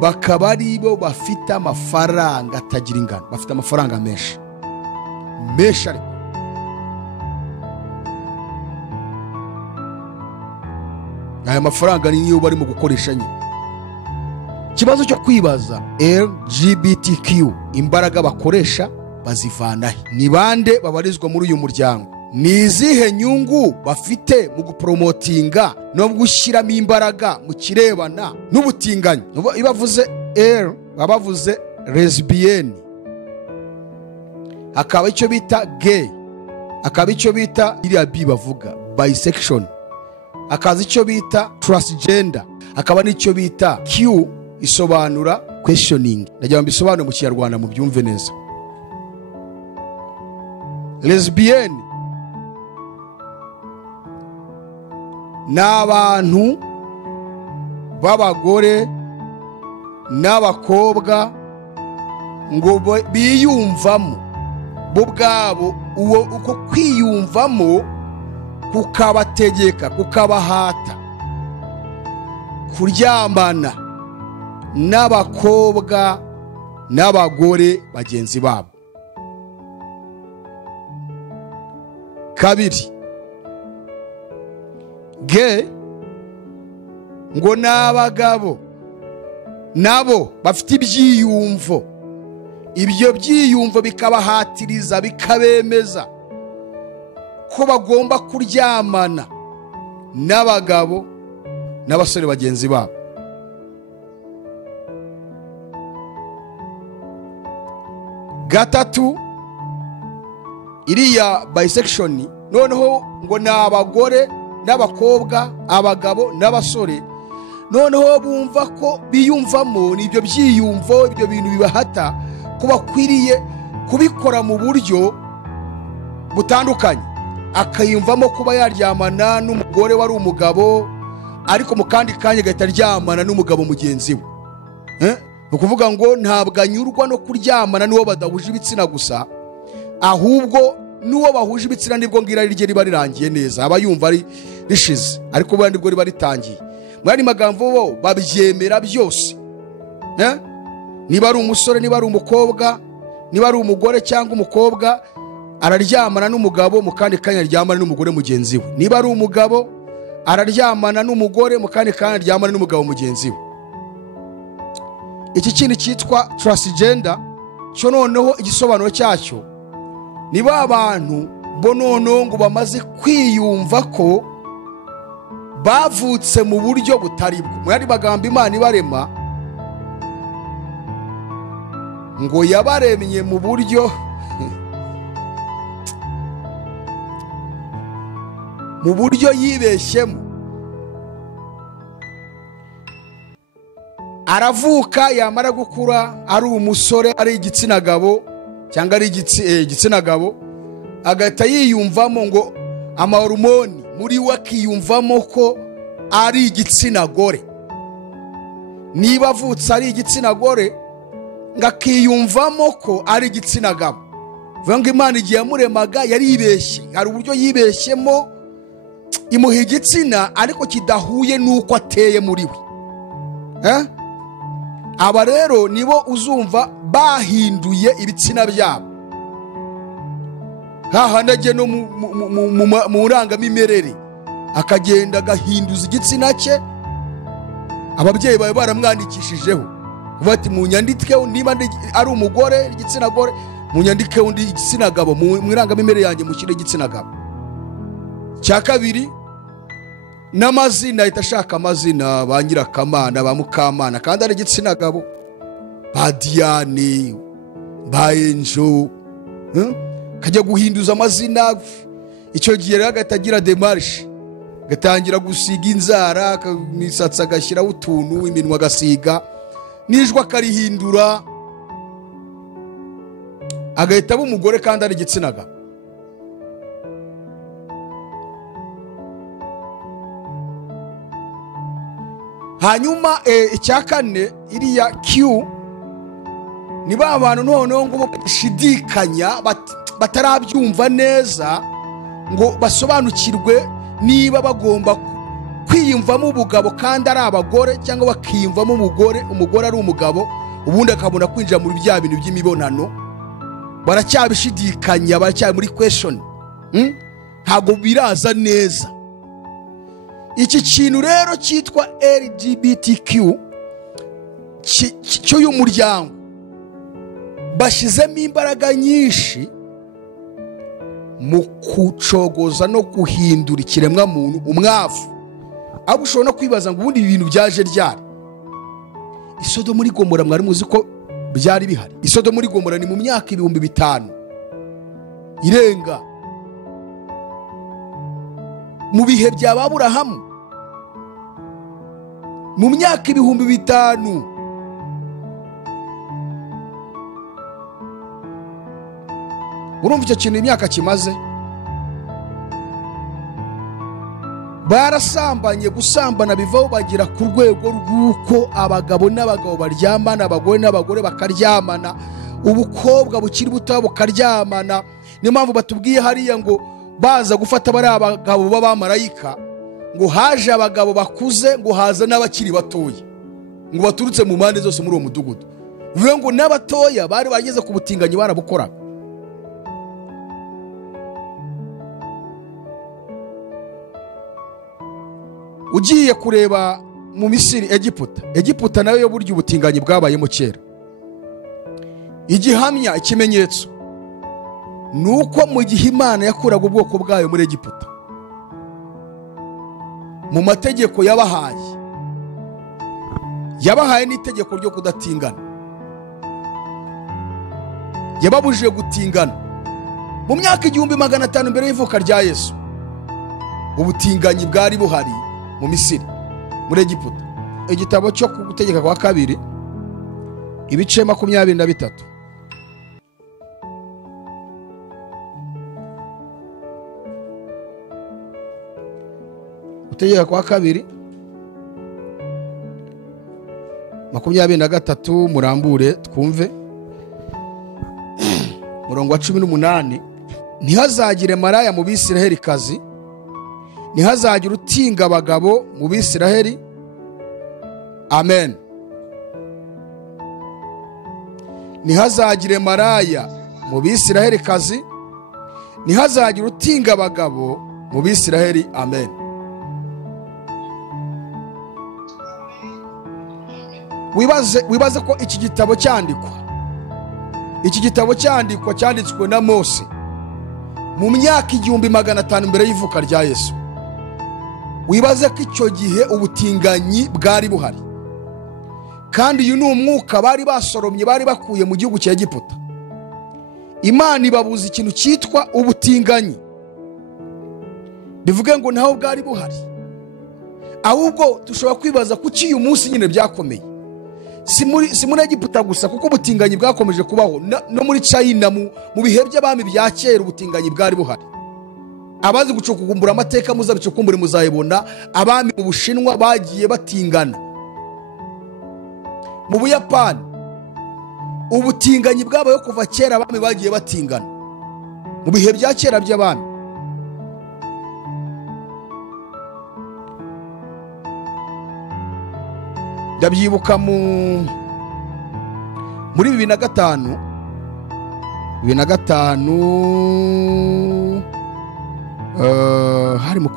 bakaba ari bo bafite amafaranga atagira ingano, bafite amafaranga menshi ariko aya mafaranga niyo bari mu gukoresha nyine. Kibazo cyo kwibaza, LGBTQ imbaraga bakoresha bazivana he? Ni bande babarizwa muri uyu muryango? Ni izihe nyungu bafite mu gupromotinga no gushyiramo imbaraga mu kirebana n'ubutinganyi? Ibavuze L babavuze lesbienne, hakaba icyo bita gay, hakaba icyo bita iriya B bavuga bisexual, hakaza icyo bita transgender, hakaba n'icyo bita Q isobanura questioning. Ndagira mbisobanure mu Kinyarwanda mu byumve neza. Lesbienne ni abantu b'abagore n'abakobwa ngo biyumvamo bo ubwabo, uko kwiyumvamo kukabategeka, kukabahata kuryamana n'abakobwa n'abagore bagenzi babo. Kabiri, gay ngo n'abagabo nabo bafite ibyiyumvo, ibyo byiyumvo bikabahatiriza, bikabemeza ko bagomba kuryamana n'abagabo n'abasore bagenzi babo. Gatatu, iriya bisexual noneho ngo ni abagore n'abakobwa, abagabo n'abasore, noneho bumva ko biyumvamo n'ibyo byiyumvo, ibyo bintu bibahata ko bakwiriye kubikora mu buryo butandukanye. Akayumvamo kuba yaryamana n'umugore wari umugabo, ariko mu kandi kanya gahita aryamana n'umugabo mugenzi we. Ukuvuga ngo ntabwo anyurwa no kuryamana n'uwo badahuje ibitsina gusa, ahubwo n'uwo bahuje ibitsina nibwo ngira rye riba rirangiye neza, aba yumva ari rishize, ariko bandi bwo riba ritangiye. Mwari magambo bo babyemera byose. Niba ari umusore, niba ari umukobwa, niba ari umugore cyangwa umukobwa, araryamana n'umugabo mu kandi kanya aryamana n'umugore mugenzi we. Niba ari umugabo araryamana n'umugore mu kandi kanya aryamana n'umugabo mugenzi we. iki kintu cyitwa transgender cyo noneho igisobanuro cyacyo ni ba bantu bo noneho ngo bamaze kwiyumva ko bavutse mu buryo butari bwo. Mu yandi magambo Imana ibarema ngo yabaremye mu buryo mu buryo yibeshyemo. Aravuka yamara gukura ari umusore, ari igitsina gabo cyangwa ari igitsina gabo, agahita yiyumvamo ngo amahormoni muri we akiyumvamo ko ari igitsina gore. Niba avutse ari igitsina gore ngakiyumvamo ko ari igitsina gabo. Vuga ngo Imana igiye yamuremaga yaribeshye, hari uburyo yibeshyemo imuha igitsina ariko kidahuye nuko ateye muri we. Aba rero nibo uzumva bahinduye ibitsina byabo. Hahanaje no mu rangamimerere akagenda gahinduza igitsina cye, ababyeyi bawe baramwandikishijeho bati mu nyandikeho niba ari umugore igitsina gore, mu nyandikeho undi igitsina gabo, mu rangamimerere yanjye mushyire igitsina gabo. Cya kabiri, n'amazina ahita ashaka amazina ba Nyirakamana ba Mukamana kandi ari igitsina gabo, ba Diane ba Enjo, kajya guhinduza amazina. Icyo gihe rero agatagira demarche, gatangira gusiga inzara, imisatsi agashyiraho utuntu, iminwa agasiga, nijwa akarihindura, agahita aba umugore kandi ari igitsina gabo. Hanyuma icya kane, iriya Q, ni ba bantu noneho ngo bashidikanya batarabyumva neza ngo basobanukirwe niba bagomba kwiyumvamo ubugabo kandi ari abagore cyangwa bakiyumvamo umugore ari umugabo, ubundi akabona kwinjira muri bya bintu by'imibonano. Baracyabishidikanya, baracyari muri question, ntabwo biraza neza. Iki kintu rero cyitwa LGBTQ cyo y'umuryango bashizemo imbaraga nyinshi mu kucogoza no guhindura ikiremwa muntu umwavu. Abo ushobora kwibaza ngo ubundi ibintu byaje ryari. Isodo muri Gomora mwari muzi ko byari bihari. Isodo muri Gomora ni mu myaka 5000 irenga, mu bihe bya Aburahamu, mu myaka 5000. Urumva icyo kintu imyaka kimaze. Barasambanye, gusambana bivaho bagira ku rwego rw'uko abagabo n'abagabo baryamana, abagore n'abagore bakaryamana, ubukobwa bukiri buto bukaryamana. Niyo mpamvu batubwiye hariya ngo baza gufata bari abagabo b'abamarayika, ngo haje abagabo bakuze, ngo haza n'abakiri batoya, ngo baturutse mu mpande zose muri uwo mudugudu. Bivuga ngo n'abatoya bari bageze ku butinganyi barabukoraga. Ugiye kureba mu Misiri, Egiputa nayo yo buryo ubutinganyi bwabayemo kera. Igihamya, ikimenyetso nuko mu gihe Imana yakuraga ubwoko bwayo muri Egiputa, mu mategeko yabahaye n'itegeko ryo kudatingana. Yababujije gutingana mu myaka 1500 mbere y'ivuka rya Yesu. Ubutinganyi bwari buhari mu Misiri, muri Egiputa. Igitabo cyo gutegeka kwa kabiri ibice 23. Gutegeka kwa kabiri 23, murambure twumve murongo wa 18. Ntihazagire maraya mu Bisiraheli kazi, ntihazagire utinga abagabo mu Bisiraheli. Amen. Ntihazagire maraya mu Bisiraheli kazi, ntihazagire utinga abagabo mu Bisiraheli. Amen. wibaze ko iki gitabo cyanditswe na Mose mu myaka 1500 mbere y'ivuka rya Yesu. Wibaze ko icyo gihe ubutinganyi bwari buhari, kandi uyu ni umwuka bari basoromye, bari bakuye mu gihugu cya Egiputa. Imana ibabuza ikintu cyitwa ubutinganyi, bivuge ngo naho bwari buhari. Ahubwo dushobora kwibaza kuki uyu munsi nyine byakomeye. Si muri Egiputa gusa, kuko ubutinganyi bwakomeje kubaho no muri China mu bihe by'abami bya kera ubutinganyi bwari buhari. Abazi gucukumbura amateka muzabicukumbure muzayibona, abami mu Bushinwa bagiye batingana. Mu Buyapani ubutinganyi bwabayeho kuva kera, abami bagiye batingana mu bihe bya kera by'abami. Ndabyibuka muri 2005 hari mu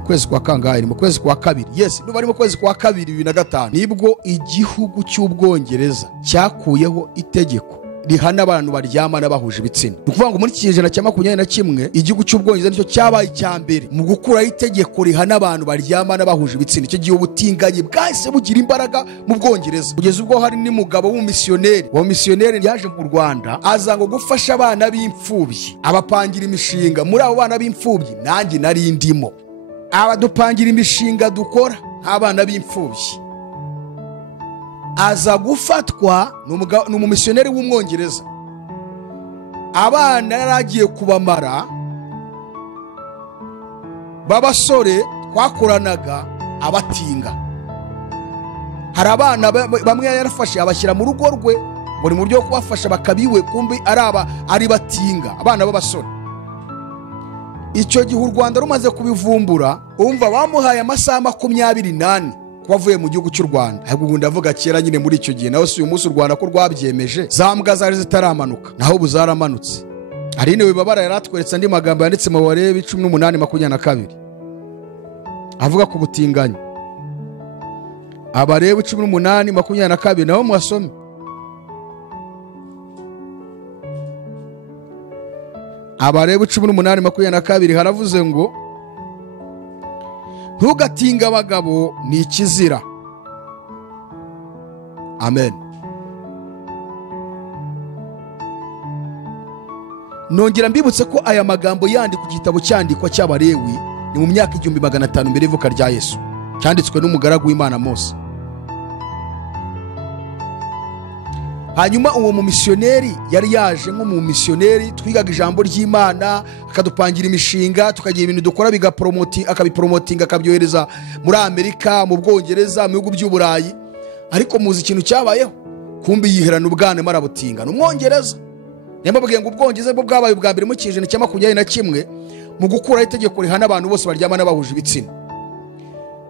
kwezi kwa kangahe, ni mu kwezi kwa kabiri. Yes, no bari mu kwezi kwa kabiri 2005 nibwo igihugu cy'Ubwongereza cyakuyeho itegeko rihana abantu baryamana bahuje ibitsina. Ukuvuga ngo muri kinyejana cya 21 igihugu cy'Ubwongereza nicyo cyabaye cyambere mu gukuraho itegeko rihana abantu baryamana bahuje ibitsina. Icyo gihe ubutinganyi bwahise bugira imbaraga mu Bwongereza, kugeza ubwo hari n'umugabo w'umumisiyoneri yaje mu Rwanda, aza ngo gufasha abana b'imfubyi, abapangira imishinga. Muri abo bana b'imfubyi nanjye nari ndimo, abadupangira imishinga dukora nk'abana b'imfubyi. Aza gufatwa n'umumisiyoneri w'Umwongereza, abana yaragiye kubamara b'abasore twakoranaga abatinga. Hari abana bamwe yarafashe abashyira mu rugo rwe, muri mu buryo bwo kubafasha bakabiwe, kumbi ari batinga, abana b'abasore. Icyo gihe u Rwanda rumaze kubivumbura, umva bamuhaye amasaha 28 kubavuye mu gihugu cy'u Rwanda. Ahubwo ubu ndavuga kera nyine muri icyo gihe, naho si uyu munsi u Rwanda ko rwabyemeje, za mbwa zari zitaramanuka, naho ubu zaramanutse. Hari ne wibabara yaratweretse andi magambo yanditse mu Barebe 18:22 avuga ku butinganyi. Abarebe 18:22 naho mwasome. Abarebe 18:22 haravuze ngo ntugatinga abagabo ni ikizira. Amen. Nongera mbibutse ko aya magambo yandi ku gitabo cyandikwa cy'Abarewi ni mu myaka 1500 mbere y'ivuka rya Yesu, cyanditswe n'umugaragu w'Imana Mose. Hanyuma uwo mumisiyoneri yari yaje nko mu misiyoneri, twigaga ijambo ry'Imana, akadupangira imishinga, tukagira ibintu dukora akabipromotinga, akabyohereza muri Amerika, mu Bwongereza, mu bihugu by'Uburayi. Ariko muzi ikintu cyabayeho, kumbi yiherana ubwane marabutinga n'Umwongereza. Nyamabwiye ngo Ubwongereza bwo bwabaye ubwa mbere mu kinyejana cya 21 mu gukuraho itegeko rihana abantu bose baryamana bahuje ibitsina.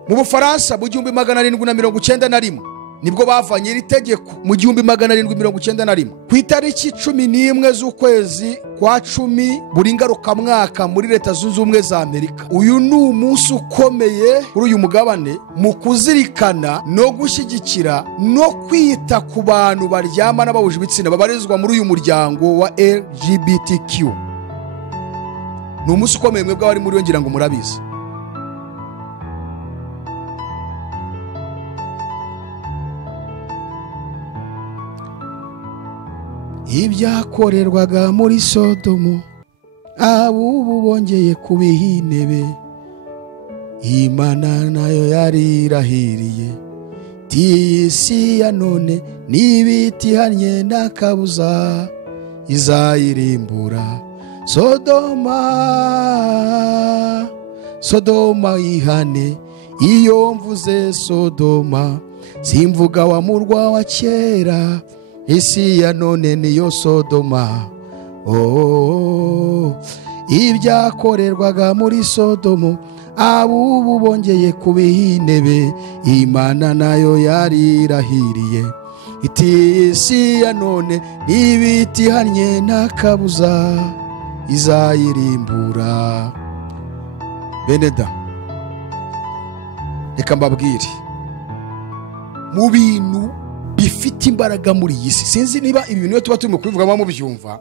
Mu Bufaransa mu 1791 nibwo bavanye iri tegeko, mu 1791 ku itariki 11 z'ukwezi kwa 10 buri ngaruka mwaka muri Leta Zunze Ubumwe za Amerika. Uyu ni umunsi ukomeye kuri uyu mugabane mu kuzirikana no gushyigikira no kwita ku bantu baryamana bahuje ibitsina babarizwa muri uyu muryango wa LGBTQ. Ni umunsi ukomeye mwebwe abari muri ngira ngo murabizi. Ibyakorerwaga muri Sodomu abubu bongeye kubiha intebe. Imana nayo yari irahiriye isi ya none n'ibitihanye n'akabuza izayirimbura. Sodoma ihane. Iyo mvuze Sodoma simvuga wa murwa wa kera, isi ya none niyo Sodoma. Ibyakorerwaga muri Sodomu abubu bongeye kubiha intebe. Imana nayo yari irahiriye isi ya none n'ibitihanye n'akabuza izayirimbura. Beneda, reka mbabwire, mu bintu bifite imbaraga muri iyi si. Sinzi niba ibi bintu tuba turimo kubivugamo mu byumva.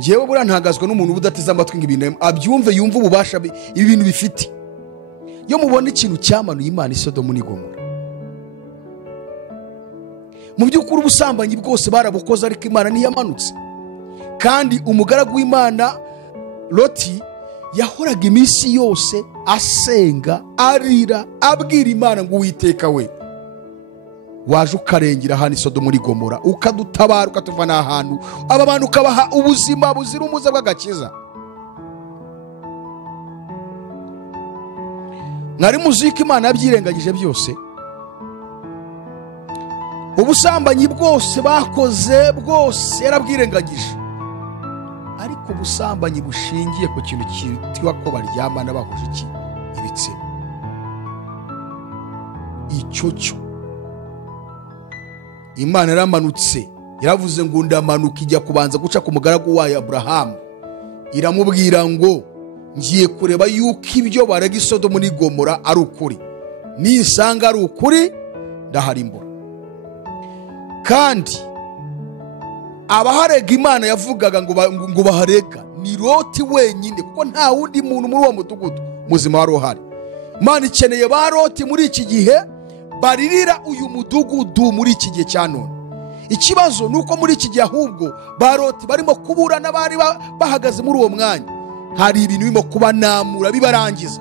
Ngewe bura ntagazwa n'umuntu udateze amatwi ngo ibintu abyumve yumva ububasha ibi bintu bifite. Yo mubona ikintu cyamanuye Imana Isodomu n'Igomora. Mu by'ukuri ubusambanyi bwose barabukoze ariko Imana ntiyamanutse. Kandi umugaragu w'Imana Loti yahoraga iminsi yose asenga arira abwira Imana ngo Uwiteka we waje ukarengera hano Isodomu n'Igomora ukadutabara ukatuvana ahantu aba bantu ukabaha ubuzima buzira umuze bw'Agakiza. Mwari muzi ko Imana yabyirengagije byose. Ubusambanyi bwose bakoze bwose yarabwirengagije, ariko ubusambanyi bushingiye ku kintu cyitwa ko baryamana bahuje iki ibitsina, icyo cyo Imana yaramanutse yaravuze ngo ndamanuka ijya kubanza guca ku mugaragu wayo Aburahamu, iramubwira ngo ngiye kureba yuko ibyo barega Isodomu n'Igomora ari ukuri, nisanga ari ukuri ndaharimbura. Kandi abaharega Imana yavugaga ngo baharega ni Loti wenyine, kuko nta wundi muntu muri uwo mudugudu muzima wari uhari. Imana ikeneye ba Loti muri iki gihe baririra uyu mudugudu muri iki gihe cya none. Ikibazo nuko muri iki gihe ahubwo ba Loti barimo kuburana, bari bahagaze muri uwo mwanya hari ibintu birimo kubanamura bibarangiza.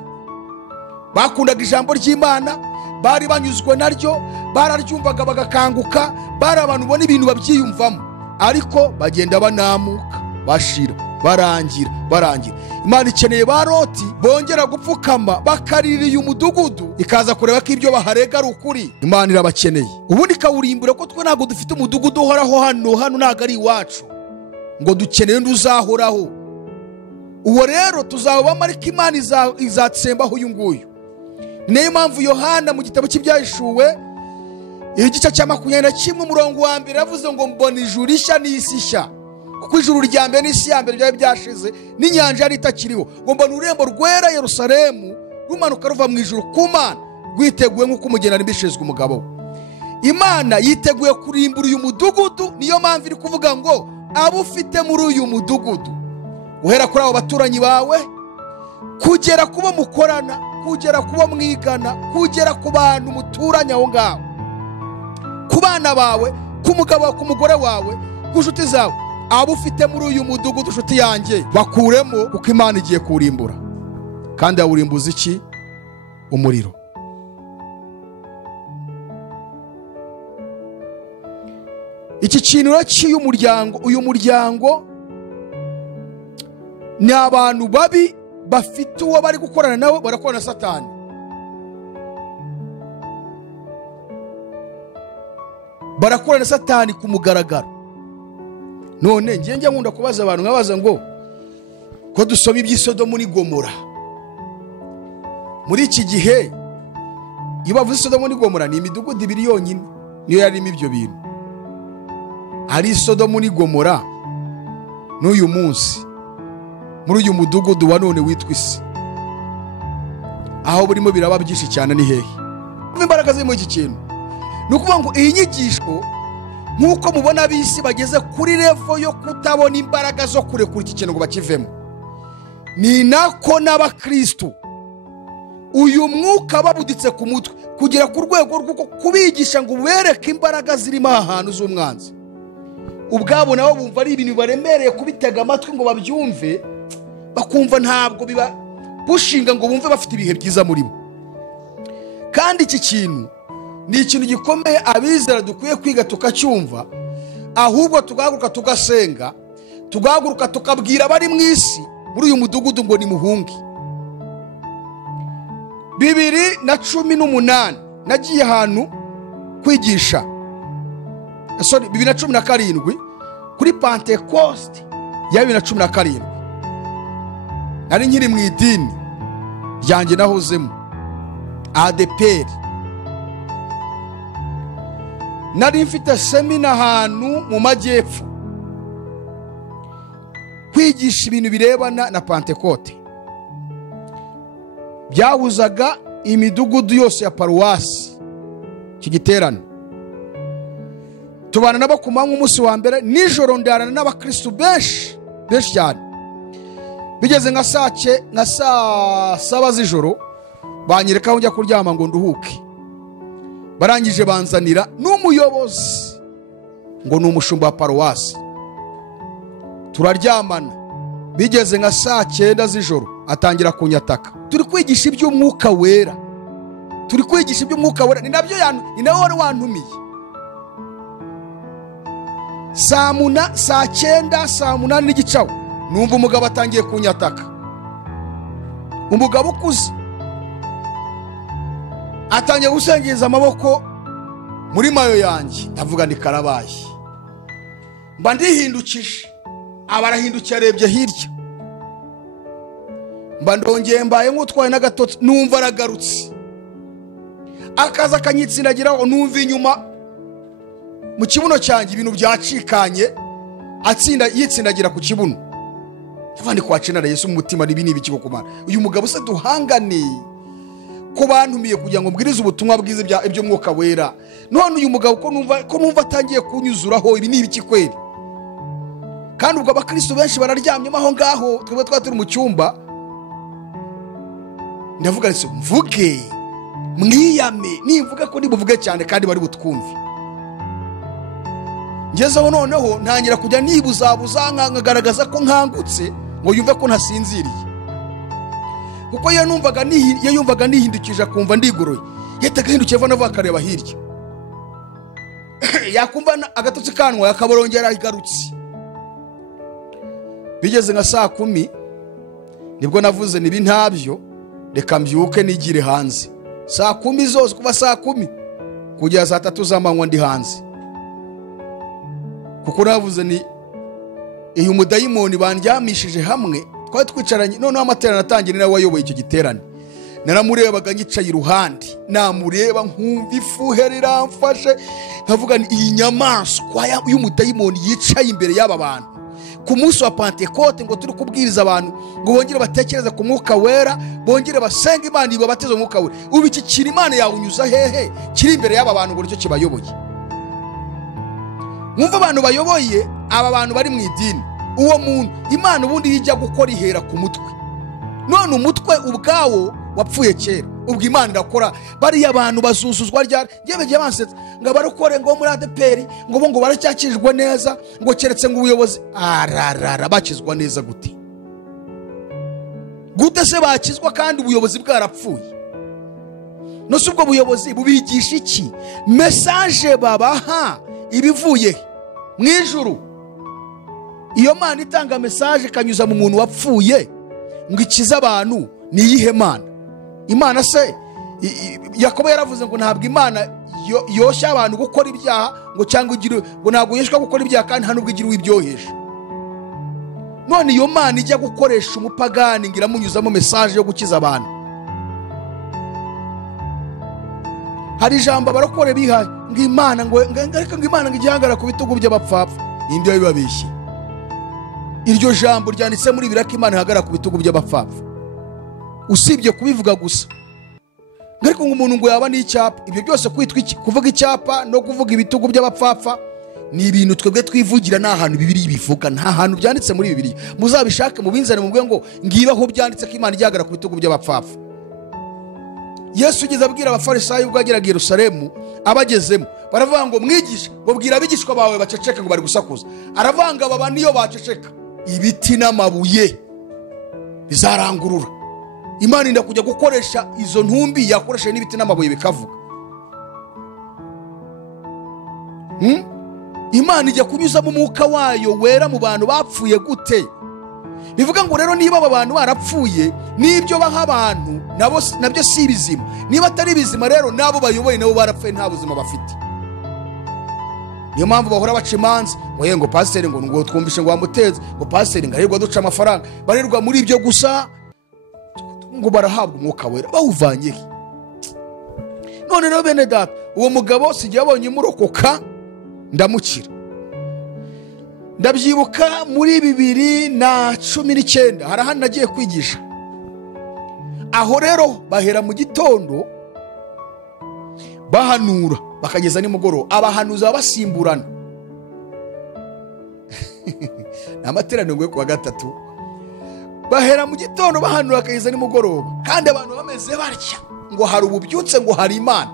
Bakundaga ijambo ry'Imana, bari banyuzwe naryo, bararyumvaga bagakanguka, bari abantu ubona ibintu babyiyumvamo, ariko bagenda banamuka bashira barangira. Imana ikeneye ba Loti bongera gupfukama bakaririye umudugudu ikaza kureba ko ibyo baharega ari ukuri. Imana irabakeneye ubundi ikawurimbura ko twe ntabwo dufite umudugudu uhoraho hano ntabwo ari iwacu ngo dukeneye nduzahoraho. Uwo rero tuzawubamo ariko Imana izatsembaho uyu nguyu. Niyo mpamvu Yohana mu gitabo cy'Ibyahishuwe igice cya 21 umurongo wa 1 yavuze ngo mbona ijuru rishya n'isi nshya, kuko ijuru rya mbere n'isi ya mbere byari byashize n'inyanja yari itakiriho, ngo mbona urembo rwera Yerusalemu rumanuka ruva mu ijuru ku Mana rwiteguye nk'uko umugeni arimbishizwe umugabo we. Imana yiteguye kurimbura uyu mudugudu, niyo mpamvu iri kuvuga ngo abo ufite muri uyu mudugudu, uhera kuri abo baturanyi bawe kugera kubo mukorana, kugera kubo mwigana, kugera ku bantu muturanye aho ngaho, ku bana bawe, ku mugabo wawe, ku mugore wawe, ku nshuti zawe, abo ufite muri uyu mudugudu nshuti yanjye bakuremo, kuko Imana igiye kurimbura. Kandi awurimbuza iki? Umuriro. Iki kintu cy'uyu muryango, uyu muryango ni abantu babi bafite uwo bari gukorana nabo, barakorana na Satani. Barakorana na Satani ku mugaragaro. None ngiye nkunda kubaza abantu nkabaza ngo ko dusoma iby'Isodomu n'Igomora muri iki gihe, iyo bavuze Isodomu n'Igomora ni imidugudu ibiri yonyine niyo yarimo ibyo bintu. Ari Isodomu n'Igomora n'uyu munsi muri uyu mudugudu wa none witwa isi, aho burimo biraba byinshi cyane ni hehe. Imbaraga ziri mu iki kintu ni ukuvuga ngo iyi nyigisho nk'uko mubona ab'isi bageze kuri level yo kutabona imbaraga zo kurekura iki kintu ngo bakivemo, ni nako n'abakristo uyu mwuka babuditse ku mutwe kugera ku rwego rwo kubigisha ngo bereke imbaraga zirimo ahantu z'umwanzi. Ubwabo nabo bumva ari ibintu baremereye kubitega amatwi ngo babyumve, bakumva ntabwo biba bushinga ngo bumve bafite ibihe byiza muri bo. Kandi iki kintu ni ikintu gikomeye abizera dukwiye kwiga tukacyumva, ahubwo tugahaguruka tugasenga, tugahaguruka tukabwira abari mu isi muri uyu mudugudu ngo ni muhungi. 2018 nagiye ahantu kwigisha, 2017 kuri Pentecost ya 2017 nari nkiri mu idini ryanjye nahozemo ADPR. Nari mfite semina ahantu mu majyepfo kwigisha ibintu birebana na Pentecote. Byahuzaga imidugudu yose ya paruwasi kigiterana. tubana nabo ku manywa umunsi wa mbere, nijoro ndarana n'abakristo benshi cyane. Bigeze nka saa 7 z'ijoro banyereka aho njya kuryama ngo nduhuke. Barangije banzanira n'umuyobozi ngo ni umushumba wa paruwasi. Turaryamana. Bigeze nka saa 9 z'ijoro atangira kunyataka. Turi kwigisha iby'umwuka wera. Ni nabyo ni nawe wari wantumiye. Saa 9 saa 8 n'igicawo numva umugabo atangiye kunyataka. Umugabo ukuze atangiye gusengeza amaboko muri mayo yanjye. Ndavuga ni karabaye. Mba ndihindukije, abarahindukiye arebye hirya. Mba ndongeye mbaye nk'utwaye n'agatotsi, numva aragarutse. Akaza akanyitsindagiraho, numva inyuma mu kibuno cyanjye ibintu byacikanye, yitsindagira ku kibuno. Ndavandi kwacenara Yesu mu mutima n'ibini biki kumara. Uyu mugabo se duhangane ko bantumiye kugira ngo mbwirize ubutumwa bwiza ibyo mwuka wera. None uyu mugabo ko numva atangiye kunyuzuraho ibi ni ibiki kweli. Kandi ubwo abakristo benshi bararyamye aho ngaho, twebwe twaturi mu cyumba. Ndavuga nse mvuge mwiyame, nimvuga ko nibuvuge cyane kandi bari butwumve. Ngezeho noneho ntangira kujya nibuzabuza nkagaragaza ko nkangutse ngo yumve ko ntasinziriye. Kuko yumvaga nihindukije akumva ndigoroye, yahitaga hindukiye ava navuga akareba hirya. Yakumva agatotsi kanwa yakaborongera igarutse. Bigeze nka saa 10 nibwo navuze nibi ntabyo, reka mbyuke nigire hanze. Saa 10 zose, kuva saa 10 kugera saa 3 z'amanywa ndi hanze. Kuko navuze ni iyo umudayimoni bandyamishije hamwe, twari twicaranye. Noneho amaterano atangiye, nawe wayoboye icyo giterane. Naramurebaga ngicaye iruhande, namureba nkumva ifuhe riramfashe. Nkavuga ni iyi nyamaswa y'umudayimoni yicaye imbere y'aba bantu ku munsi wa Pentecote, ngo turi kubwiriza abantu ngo bongere batekereze ku mwuka wera, bongere basenga Imana ibabatize umwuka wera. Ubu iki kiri Imana yawunyuza hehe kiri imbere y'aba bantu ngo nicyo kibayoboye? Mwumva abantu bayoboye aba bantu bari mu idini. Uwo muntu Imana ubundi yijya gukora ihera ku mutwe. None umutwe ubwawo wapfuye kera. Ubwo Imana irakora bariya abantu bazuzuzwa ryari. Ngebeje bansetsa ngo barukore ngo muri ADPR ngo baracyakijwe neza, ngo keretse ngo ubuyobozi ararara bakizwa neza gute? Gute se bakizwa kandi ubuyobozi bwarapfuye? Nose ubwo buyobozi bubigisha iki? Message babaha ibivuye mw'Ijuru. Iyo Mana itanga message kanyuza mu muntu wapfuye ngo ikiza abantu ni yihe Mana? Imana se Yakobo yaravuze ngo ntabwo Imana yoshya abantu gukora ibyaha ngo cyangwa ugire ngo ntabwo yeshwa gukora ibyaha kandi nta nubwo igira wibyoheje. None iyo Mana ijya gukoresha umupagani ngira munyuzamo message yo gukiza abantu. Hari ijambo barokore bihaye ngo Imana ngo Imana ngijihangara ku bitugu by'abapfapfa. Ninde yabibabeshye? Iryo jambo ryanditse muri biraka Imana ihagara ku bitugu by'abapfapfa. Usibye kubivuga gusa. Ariko ngo umuntu ngo yaba n'icyapa, ibyo byose kwitwa kuvuga icyapa no kuvuga ibitugu by'abapfapfa ni ibintu twebwe twivugira, nta hantu Bibiliya bivuga, nta hantu byanditse muri Bibiliya. Muzabishake mu binzane mu ngo ngibaho byanditse ko Imana ijyagara ku bitugu by'abapfapfa. Yesu ugize abwira abafarisayo ubwo ageraga i Yerusalemu, abagezemo baravuga ngo mwigisha, ngo bwira abigishwa bawe baceceka ngo bari gusakuza. Aravanga baba niyo baceceka ibiti n'amabuye bizarangurura. Imana inda kujya gukoresha izo ntumbi, yakoresha n'ibiti n'amabuye bikavuga. Imana ijya kunyuza mu mwuka wayo wera mu bantu bapfuye gute? Bivuga ngo rero niba aba bantu barapfuye, nibyo baha abantu nabyo si bizima. Niba atari bizima rero nabo bayoboye nabo barapfuye, nta buzima bafite. Niyo mpamvu bahora baca imanza ngo pasiteri ngo twumvishe ngo wamuteze, ngo pasiteri ngarirwa duca amafaranga. Barirwa muri ibyo gusa ngo barahabwa umwuka wera, bawuvanye. None rero bene data, uwo mugabo sigiye abonye murokoka ndamukira. Ndabyibuka muri 2019 hari ahantu nagiye kwigisha. Aho rero bahera mu gitondo bahanura bakageza nimugoroba, abahanuza basimburana. amateraniro ngo kuwa gatatu bahera mu gitondo bahanura akageza nimugoroba, kandi abantu bameze batya ngo hari ububyutse ngo hari Imana.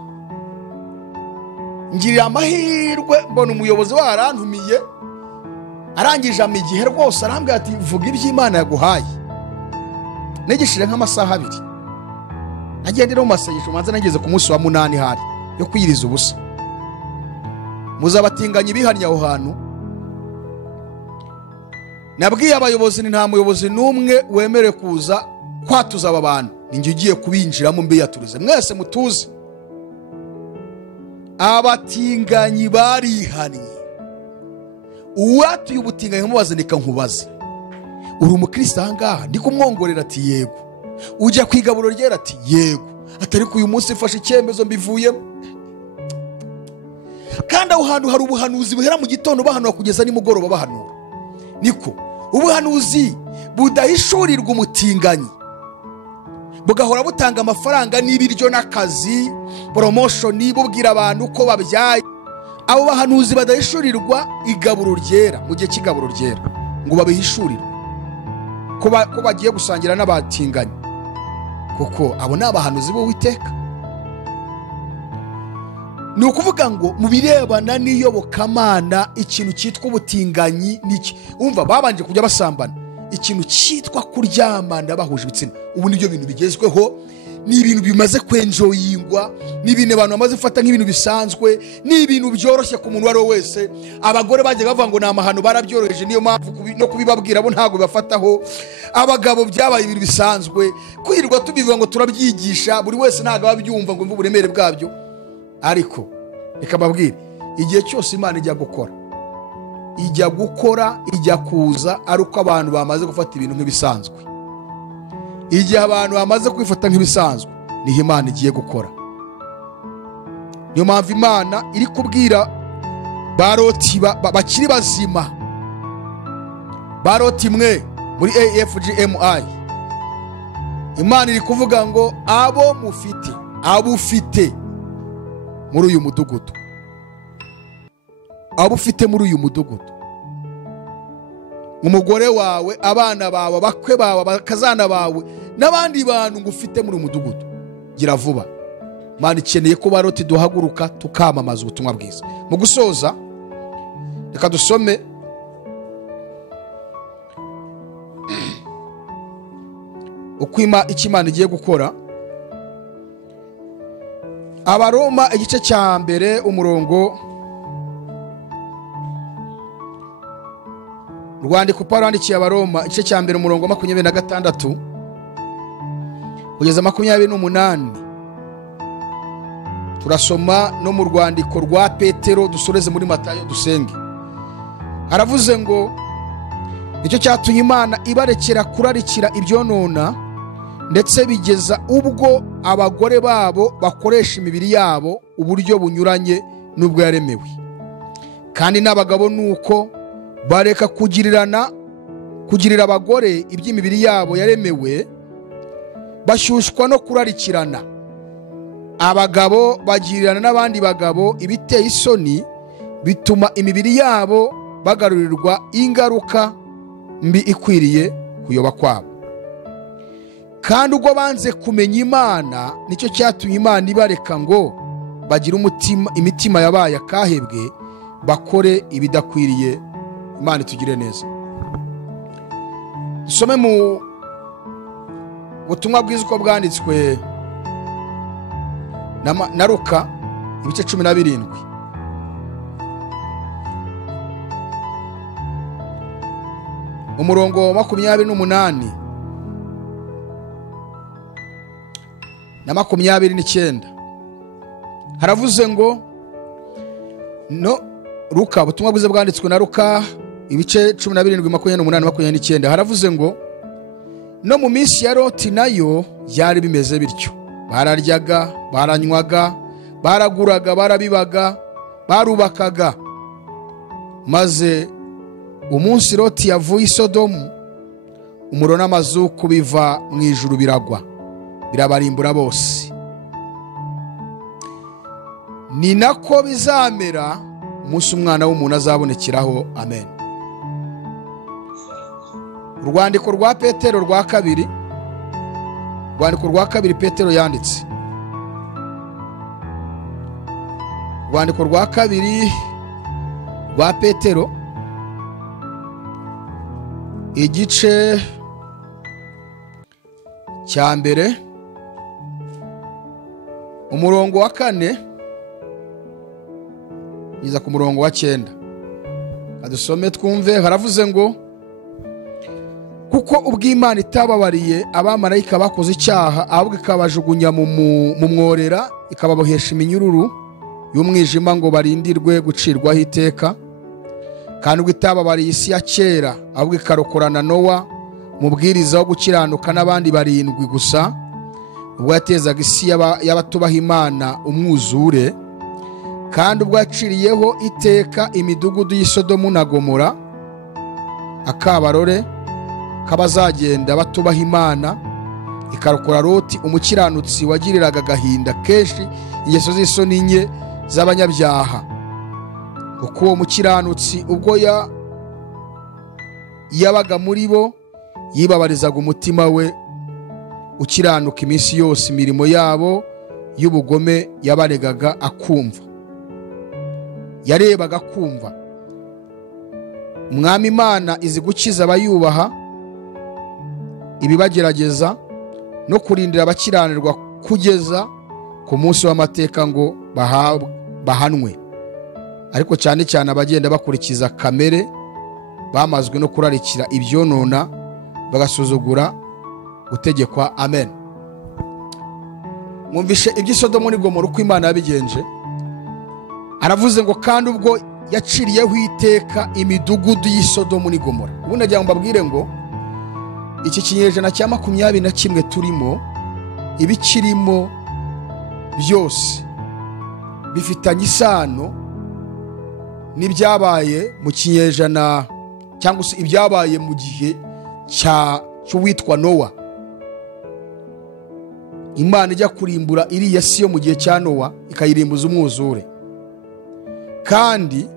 Ngirira amahirwe mbona umuyobozi warantumiye, arangije igihe rwose arambwira ati vuga iby'Imana yaguhaye. Negishije nk'amasaha 2 nagendera mu masengesho, manza nageze ku munsi wa 8 hari yo kwiyiriza ubusa. Muzabatinganye bihannye aho hantu. Nabwiye abayobozi ni nta muyobozi n'umwe wemere kuza kwatuza aba bantu, ninjye ugiye kubinjiramo mbe yaturize, mwese mutuze. Abatinganyi barihannye. Uwatuye ubutinganyi mubaze nika nkubaze, uri umukristo ahangaha? Ndi kumwongorera ati yego. Ujya kwigaburo ryera ati yego. Atari ku uyu munsi mfashe icyemezo mbivuyemo. Kandi aho hantu hari ubuhanuzi buhera mu gitondo bahanura kugeza nimugoroba bahanura. Niko ubuhanuzi budahishurirwa umutinganyi, bugahora butanga amafaranga n'ibiryo n'akazi, promotion, bubwira abantu ko babyaye. Abo bahanuzi badahishurirwa igaburo ryera mu gihe cy'igaburo ryera ngo babihishurirwe ko bagiye gusangira n'abatinganyi, kuko abo ni abahanuzi b'Uwiteka. Ni ukuvuga ngo mu birebana n'iyobokamana ikintu cyitwa ubutinganyi niki. Umva babanje kujya basambana, ikintu cyitwa kuryamana bahuje ibitsina. Ubu nibyo bintu bigezweho, ni ibintu bimaze kwenjoyingwa, ni ibintu abantu bamaze gufata nk'ibintu bisanzwe, ni ibintu byoroshye ku muntu wari wese. Abagore bagiye bavuga ngo ni amahano barabyoroheje, niyo mpamvu no kubibabwira bo ntago bafataho. Abagabo byabaye ibintu bisanzwe, kwirirwa tubivuga ngo turabyigisha, buri wese ntago babyumva ngo mvu uburemere bwabyo. Ariko reka babwire, igihe cyose Imana ijya gukora ijya kuza ari uko abantu bamaze gufata ibintu nk'ibisanzwe. Igihe abantu bamaze kwifata nk'ibisanzwe niho Imana igiye gukora. Niyo mpamvu Imana iri kubwira baroti bakiri bazima, baroti mwe muri AFGMI, Imana iri kuvuga ngo abo mufite, abo ufite muri uyu mudugudu, abo ufite muri uyu mudugudu, umugore wawe, abana bawe, bakwe bawe, bakazana bawe, n'abandi bantu ngo ufite muri umudugudu, gira vuba. Imana ikeneye ko baroti duhaguruka tukamamaza ubutumwa bwiza. Mu gusoza reka dusome uko Imana igiye gukora. Abaroma igice cya mbere umurongo, rwandiko Paulo yandikiye Abaroma igice cya mbere umurongo 26 kugeza 28. Turasoma no mu rwandiko rwa Petero, dusoreze muri Matayo dusenge. Aravuze ngo nicyo cyatumye Imana ibarekera kurarikira ibyonona, ndetse bigeza ubwo abagore babo bakoresha imibiri yabo uburyo bunyuranye n'ubwo yaremewe. Kandi n'abagabo nuko bareka kugirira abagore iby'imibiri yabo yaremewe, bashyushywa no kurarikirana. Abagabo bagirirana n'abandi bagabo ibiteye isoni, bituma imibiri yabo bagarurirwa ingaruka mbi ikwiriye kuyoba kwabo. Kandi ubwo banze kumenya Imana, nicyo cyatumye Imana ibareka ngo bagire imitima yabaye akahebwe, bakore ibidakwiriye. Imana itugire neza. Dusome mu butumwa bwiza uko bwanditswe na Luka ibice 17 umurongo 28 na 29. Haravuze ngo no Luka, ubutumwa bwiza bwanditswe na Luka ibice 17 28-29. Haravuze ngo no mu minsi ya Loti nayo byari bimeze bityo. Bararyaga, baranywaga, baraguraga, barabibaga, barubakaga. Maze umunsi Loti yavuye i Sodomu, umuriro n'amazuku biva mw'Ijuru biragwa, birabarimbura bose. Ni nako bizamera umunsi umwana w'umuntu azabonekeraho. Amen. urwandiko rwa Petero rwa kabiri, urwandiko rwa kabiri Petero yanditse, urwandiko rwa kabiri rwa Petero igice cya mbere umurongo wa 4 iza ku murongo wa 9. Kadusome twumve. Haravuze ngo kuko ubw'Imana itababariye abamarayika bakoze icyaha, ahubwo ikabajugunya mu mworera, ikababohesha iminyururu y'umwijima ngo barindirwe gucirwaho iteka. Kandi ubwo itababariye isi ya kera, ahubwo ikarokorana Nowa mubwiriza wo gukiranuka n'abandi 7 gusa, ubwo yatezaga isi y'abatubaha Imana umwuzure. Kandi ubwo yaciriyeho iteka imidugudu y'Isodomu na Gomora, akabarore kabazagenda batubaha Imana, ikarokora Loti umukiranutsi wagiriraga agahinda kenshi ingeso z'isoni nke z'abanyabyaha. Kuko uwo mukiranutsi ubwo yabaga muri bo, yibabarizaga umutima we ukiranuka iminsi yose imirimo yabo y'ubugome yabaregaga akumva, yarebaga kumva. Umwami Imana izi gukiza abayubaha ibibagerageza no kurindira abakiranirwa kugeza ku munsi w'amateka ngo bahanwe. Ariko cyane cyane abagenda bakurikiza kamere, bamazwe no kurarikira ibyonona, bagasuzugura gutegekwa. Amen. Mwumvishe iby'Isodomu ni Gomora uko Imana yabigenje. Aravuze ngo kandi ubwo yaciriyeho iteka imidugudu y'Isodomu ni Gomora. Ubu ndagira ngo mbabwire ngo iki kinyejana cya 21 turimo, ibikirimo byose bifitanye isano n'ibyabaye mu kinyejana cyangwa se ibyabaye mu gihe cy'uwitwa Nowa. Imana ijya kurimbura iriya si yo mu gihe cya Nowa, ikayirimbuza umwuzure. Kandi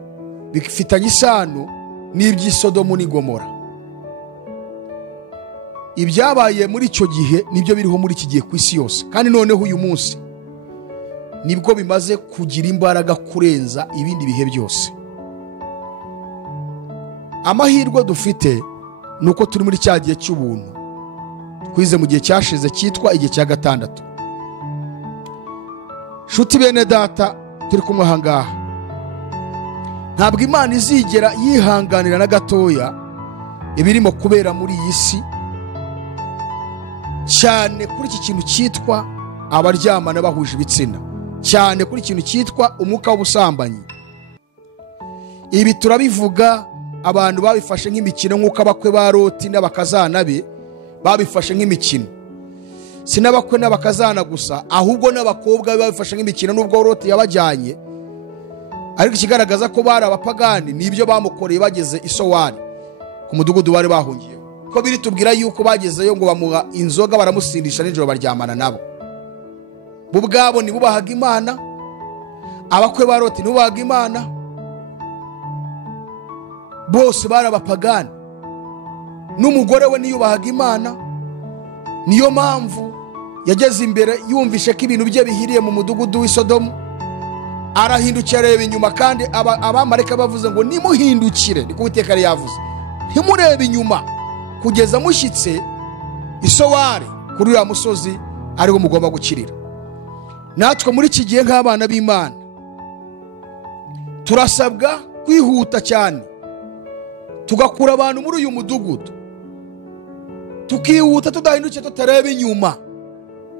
bifitanye isano n'iby'Isodomu ni Gomora. Ibyabaye muri icyo gihe nibyo biriho muri iki gihe ku isi yose, kandi noneho uyu munsi nibwo bimaze kugira imbaraga kurenza ibindi bihe byose. Amahirwe dufite nuko turi muri cya gihe cy'ubuntu twize mu gihe cyashize cyitwa igihe cya 6. Shuti bene data turi kumwe ahangaha, ntabwo Imana izigera yihanganira na gatoya ibirimo kubera muri iyi si, cyane kuri iki kintu cyitwa abaryamana bahuje ibitsina, cyane kuri ikintu cyitwa umwuka w'ubusambanyi. Ibi turabivuga, abantu babifashe nk'imikino nk'uko abakwe ba Loti n'abakazana be babifashe nk'imikino. Si n'abakwe n'abakazana gusa, ahubwo n'abakobwa babifashe nk'imikino nubwo Loti yabajyanye. Ariko ikigaragaza ko bari abapagani nibyo bamukoreye bageze i Sowari ku mudugudu bari bahungiye. Ko biri tubwira yuko bagezeyo ngo bamuha inzoga baramusindisha n'ijoro baryamana nabo. Bo ubwabo nibubahaga Imana, abakwe ba Loti nibubahaga Imana, bose bari abapagani. N'umugore we niyubahaga Imana. Niyo mpamvu yageze imbere yumvishe ko ibintu bye bihiriye mu mudugudu w'Isodomu, arahindukira areba inyuma. Kandi abamarayika bavuze ngo nimuhindukire, niko Uwiteka yari yavuze, ntimurebe inyuma kugeza mushyitse i Sowari, kuri uriya musozi ariho mugomba gukirira. Natwe muri iki gihe nk'abana b'Imana turasabwa kwihuta cyane, tugakura abantu muri uyu mudugudu, tukihuta tudahindukiye tutareba inyuma,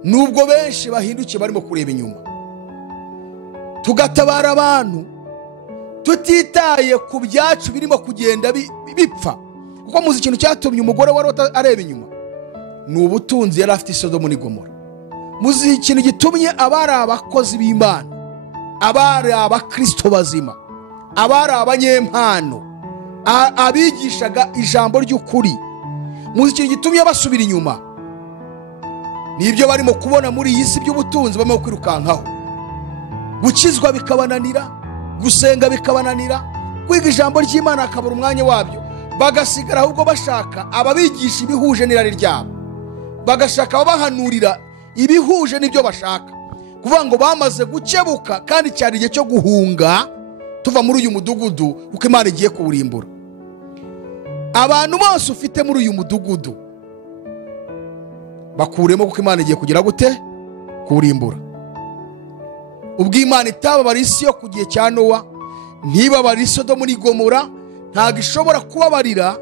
nubwo benshi bahindukiye barimo kureba inyuma. Tugatabara abantu tutitaye ku byacu birimo kugenda bipfa. Kuko muzi ikintu cyatumye umugore wa Loti areba inyuma, ni ubutunzi yari afite Isodomu ni Gomora. Muzi ikintu gitumye abari abakozi b'Imana, abari abakristo bazima, abari abanyempano, abigishaga ijambo ry'ukuri, muzi ikintu gitumye basubira inyuma? Nibyo barimo kubona muri iyi si by'ubutunzi barimo kwirukankaho. Gukizwa bikabananira, gusenga bikabananira, kwiga ijambo ry'Imana akabura umwanya wabyo. bagasigara ahubwo bashaka ababigisha ibihuje n'irari ryabo, bagashaka ababahanurira ibihuje n'ibyo bashaka, kuvuga ngo bamaze gukebuka kandi cyari igihe cyo guhunga tuva muri uyu mudugudu kuko Imana igiye kuwurimbura. Abantu bose ufite muri uyu mudugudu bakuremo kuko Imana igiye kugira gute? Kuwurimbura. Ubwo Imana itababara isi yo ku gihe cya Nowa, ntibabara Sodomu n'i Gomora, ntabwo ishobora kubabarira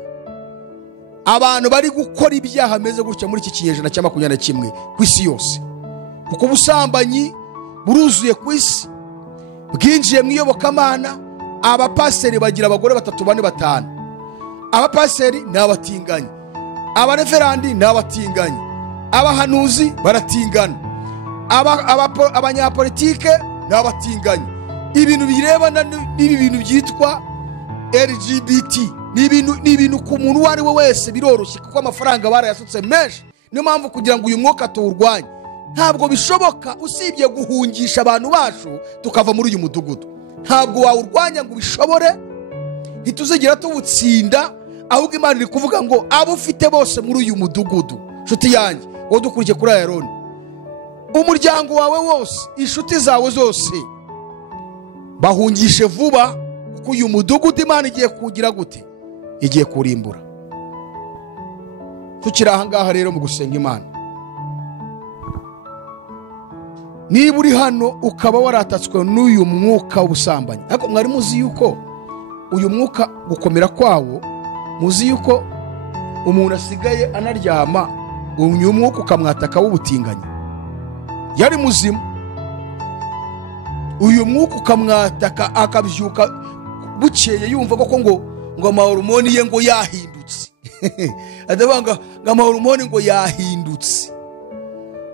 abantu bari gukora ibyaha bimeze gutya muri iki kinyejana cya 21 ku isi yose, kuko ubusambanyi buruzuye ku isi, bwinjiye mu iyobokamana. Abapasiteri bagira abagore 3, 4, 5. Abapasiteri ni abatinganyi, abareverandi ni abatinganyi, abahanuzi baratingana, abanyapolitike ni abatinganyi. Ibintu birebana n'ibi bintu byitwa LGBT ni ibintu ku muntu uwo ari we wese biroroshye, kuko amafaranga barayasutse menshi. Niyo mpamvu kugira ngo uyu mwuka tuwurwanye ntabwo bishoboka usibye guhungisha abantu bacu tukava muri uyu mudugudu. Ntabwo wawurwanya ngo ubishobore, ntituzigera tuwutsinda, ahubwo Imana iri kuvuga ngo abo ufite bose muri uyu mudugudu, nshuti yanjye wowe dukurikiye kuri AYALONI, umuryango wawe wose, inshuti zawe zose, bahungishe vuba, kuko uyu mudugudu Imana igiye kugira gute? Igiye kurimbura. Tukiri aha ngaha rero mu gusenga Imana, niba uri hano ukaba waratatswe n'uyu mwuka w'ubusambanyi, ariko mwari muzi yuko uyu mwuka gukomera kwawo, muzi yuko umuntu asigaye anaryama uyu mwuka ukamwataka w'ubutinganyi, yari muzima, uyu mwuka ukamwataka akabyuka bukeye yumva ko ngo amahormoni ye ngo yahindutse adabanga ngo amahormoni ngo yahindutse,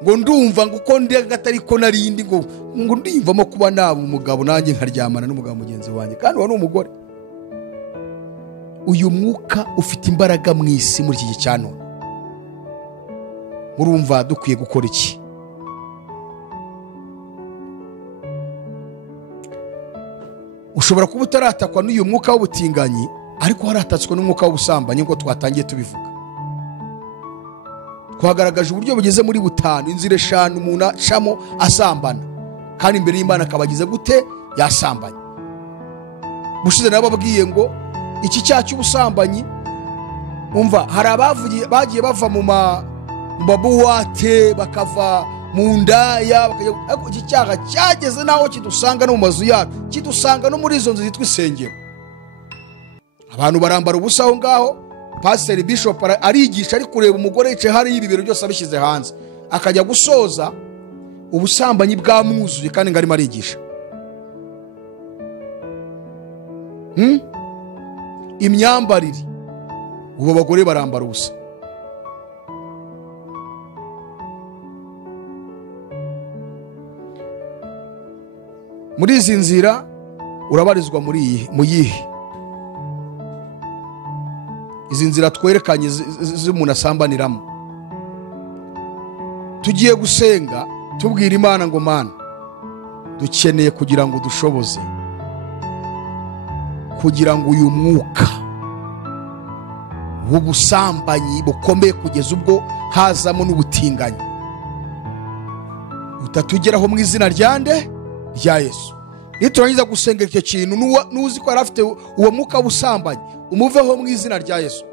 ngo ndumva ngo uko ndega atari ko narindi, ngo ndimvamo kuba naba umugabo nanjye nkaryamana n'umugabo mugenzi wanjye kandi wa n'umugore. Uyu mwuka ufite imbaraga mu isi muri iki gihe cya none. Murumva dukwiye gukora iki? Ushobora kuba utaratakwa n'uyu mwuka w'ubutinganyi, ariko haratatswe n'umwuka w'ubusambanyi ngo twatangiye tubivuga. Twagaragaje uburyo bugeze muri 5, inzira 5 umuntu acamo asambana, kandi imbere y'Imana akabagize gute? Yasambanye. Bushize nababwiye ngo iki cyaha cy'ubusambanyi, umva hari abavugiye bagiye bava mu mabuwate bakava mu ndaya, ariko iki cyaha cyageze naho kidusanga no mu mazu yacu, kidusanga no muri izo nzu zitwa isengero. Abantu barambara ubusa aho ngaho, Pastor Bishop arigisha ari kureba umugore yicaye hari ibibero byose abishyize hanze, akajya gusoza ubusambanyi bwamwuzuye kandi ngari marigisha. Imyambarire, ubu bagore barambara ubusa. Muri izi nzira urabarizwa mu yihe? Izi nzira twerekanye z'umuntu asambaniramo. Tugiye gusenga tubwira Imana ngo Mana, dukeneye kugira ngo dushoboze, kugira ngo uyu mwuka w'ubusambanyi bukomeye kugeza ubwo hazamo n'ubutinganyi utatugeraho mu izina ryande rya Yesu. Niturangiza gusenga icyo kintu nuzi ko arafite uwo mwuka w'ubusambanyi, umuveho mu izina rya Yesu.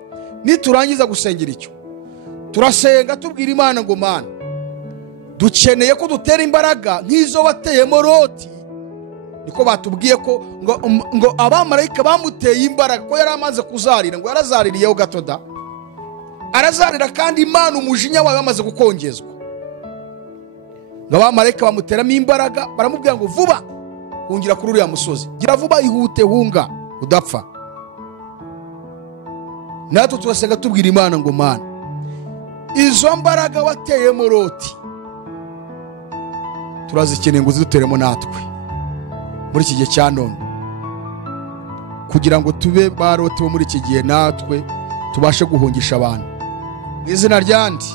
Niturangiza gusengera icyo, turasenga tubwira Imana ngo Mana, dukeneye ko dutera imbaraga nk'izo wateyemo Loti. Niko batubwiye ko ngo abamarayika bamuteye imbaraga ko yari amaze kuzarira, ngo yarazaririyeho gatoda, arazarira kandi Imana umujinya wawe bamaze gukongezwa. Ngo abamarayika bamuteramo imbaraga, baramubwira ngo vuba hungira kuri uriya musozi, gira vuba, ihute, hunga udapfa. Natwe turasenga tubwira Imana ngo Mana, izo mbaraga wateyemo Loti turazikeneye ngo ziduteremo natwe muri iki gihe cya none, kugira ngo tube ba Loti bo muri iki gihe, natwe tubashe guhungisha abantu mu izina ryandi.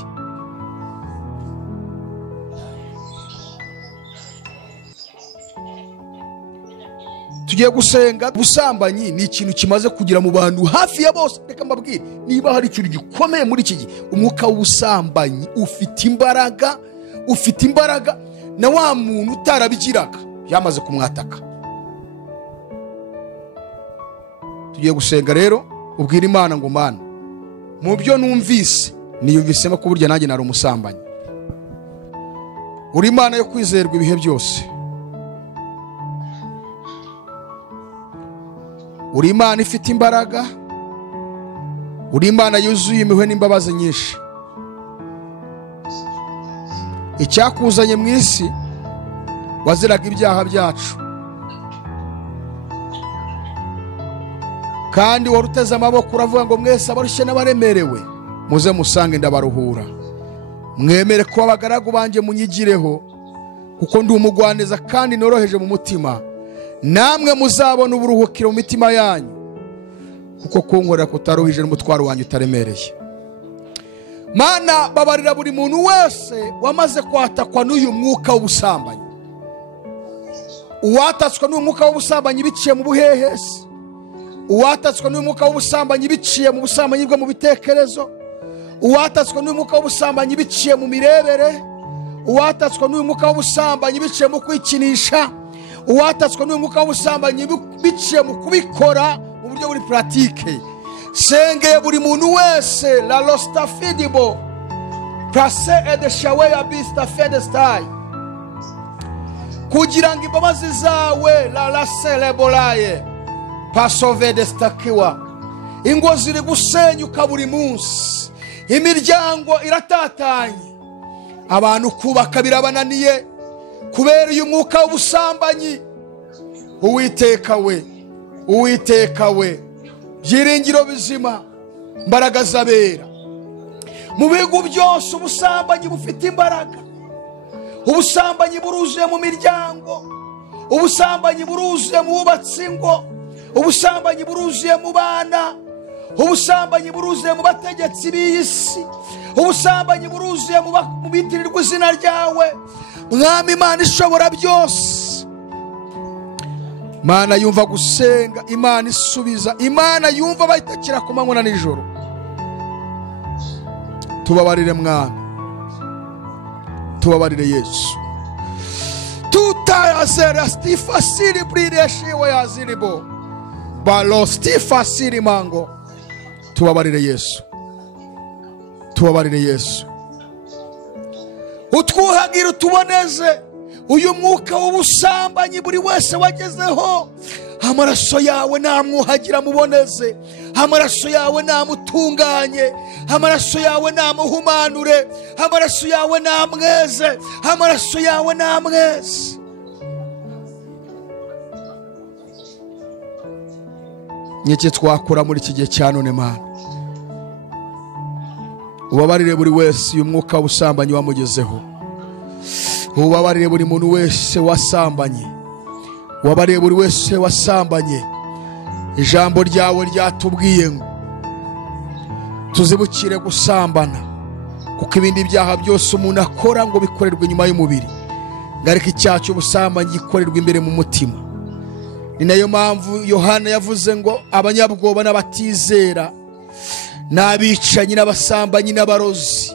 tugiye gusenga. Ubusambanyi ni ikintu kimaze kugira mu bantu hafi ya bose. Reka mbabwire, niba hari ikintu gikomeye muri iki gihe, umwuka w'ubusambanyi ufite imbaraga na wa muntu utarabigiraga yamaze kumwataka. Tugiye gusenga rero, ubwira Imana ngo Mana, mu byo numvise niyumvisemo ko burya nanjye nari umusambanyi. Uri Imana yo kwizerwa ibihe byose. Uri Imana ifite imbaraga. Uri Imana yuzuye impuhwe n'imbabazi nyinshi. Icyakuzanye mu isi waziraga ibyaha byacu, kandi waruteze amaboko uravuga ngo mwese abarushye n'abaremerewe muze musange ndabaruhura. Mwemere ko abagaragu banje munyigireho, kuko ndi umugwaneza kandi noroheje mu mutima. Namwe muzabona uburuhukiro mu mitima yanyu, kuko kunkorera kutaruhije n'umutwaro wanyu utaremereye. Mana, babarira buri muntu wese wamaze kwatakwa n'uyu mwuka w'ubusambanyi. Uwatatswe n'uyu mwuka w'ubusambanyi biciye mu buhehesi, uwatatswe n'uyu mwuka w'ubusambanyi biciye mu busambanyi bwo mu bitekerezo, uwatatswe n'uyu mwuka w'ubusambanyi biciye mu mirebere, uwatatswe n'uyu mwuka w'ubusambanyi biciye mu kwikinisha, uwatatswe n'uyu mwuka w'ubusambanyi biciye mu kubikora mu buryo buri pratique. Sengeye buri muntu wese la lostafidibo prase ede shawe ya bista fedestai, kugira ngo imbabazi zawe la celebolaye pasove destakiwa. Ingo ziri gusenyuka buri munsi, imiryango iratatanye, abantu kubaka birabananiye kubera uyu mwuka w'ubusambanyi. Uwiteka we byiringiro bizima, mbaraga zabera. Mu bihugu byose ubusambanyi bufite imbaraga. Ubusambanyi buruzuye mu miryango, ubusambanyi buruzuye mu bubatsi ngo, ubusambanyi buruzuye mu bana, ubusambanyi buruzuye mu bategetsi b'isi, ubusambanyi buruzuye mu bitirirwa izina ryawe. Mwami Imana ishobora byose, Imana yumva gusenga, Imana isubiza, Imana yumva bayitakira ku manywa na nijoro. Tubabarire Mwami, tubabarire Yesu. Tutayazera stifa siri bride shiwe yaziribo balo stifa siri mango. Tubabarire Yesu, tubabarire Yesu. Utwuhagire utuboneze uyu mwuka w'ubusambanyi buri wese wagezeho. Amaraso yawe namwuhagira muboneze, amaraso yawe namutunganye, amaraso yawe namuhumanure, amaraso yawe namweze, amaraso yawe namweze. Nyeke twakora muri iki gihe cya none Mana, ubabarire buri wese uyu mwuka w'ubusambanyi wamugezeho. Ubabarire buri muntu wese wasambanye, ubabarire buri wese wasambanye. Ijambo ryawe ryatubwiye ngo tuzibukire gusambana, kuko ibindi byaha byose umuntu akora ngo bikorerwe inyuma y'umubiri, ngareka icyaha cy'ubusambanyi gikorerwa imbere mu mutima. Ni nayo mpamvu Yohana yavuze ngo abanyabwoba n'abatizera n'abicanyi n'abasambanyi n'abarozi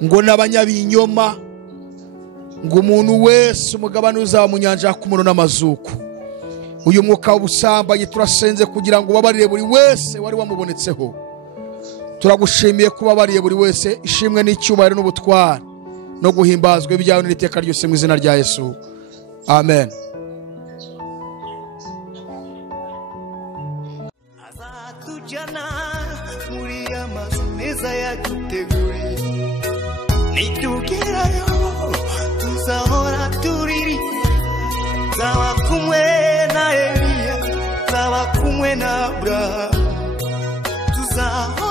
ngo n'abanyabinyoma ngo umuntu wese umugabane uzaba mu nyanja y'akumuro n'amazuku. Uyu mwuka w'ubusambanyi turasenze kugira ngo ubabarire buri wese wari wamubonetseho. Turagushimiye kubabariye buri wese, ishimwe n'icyubahiro n'ubutware no guhimbazwa ibyawe n'iteka ryose mu izina rya Yesu, amen. Azatujyana muri amazu meza yaduteguriye, nitugerayo tuzahora turirimba. Zaba kumwe na Eliya, zaba kumwe na Abrahamu, tuzahora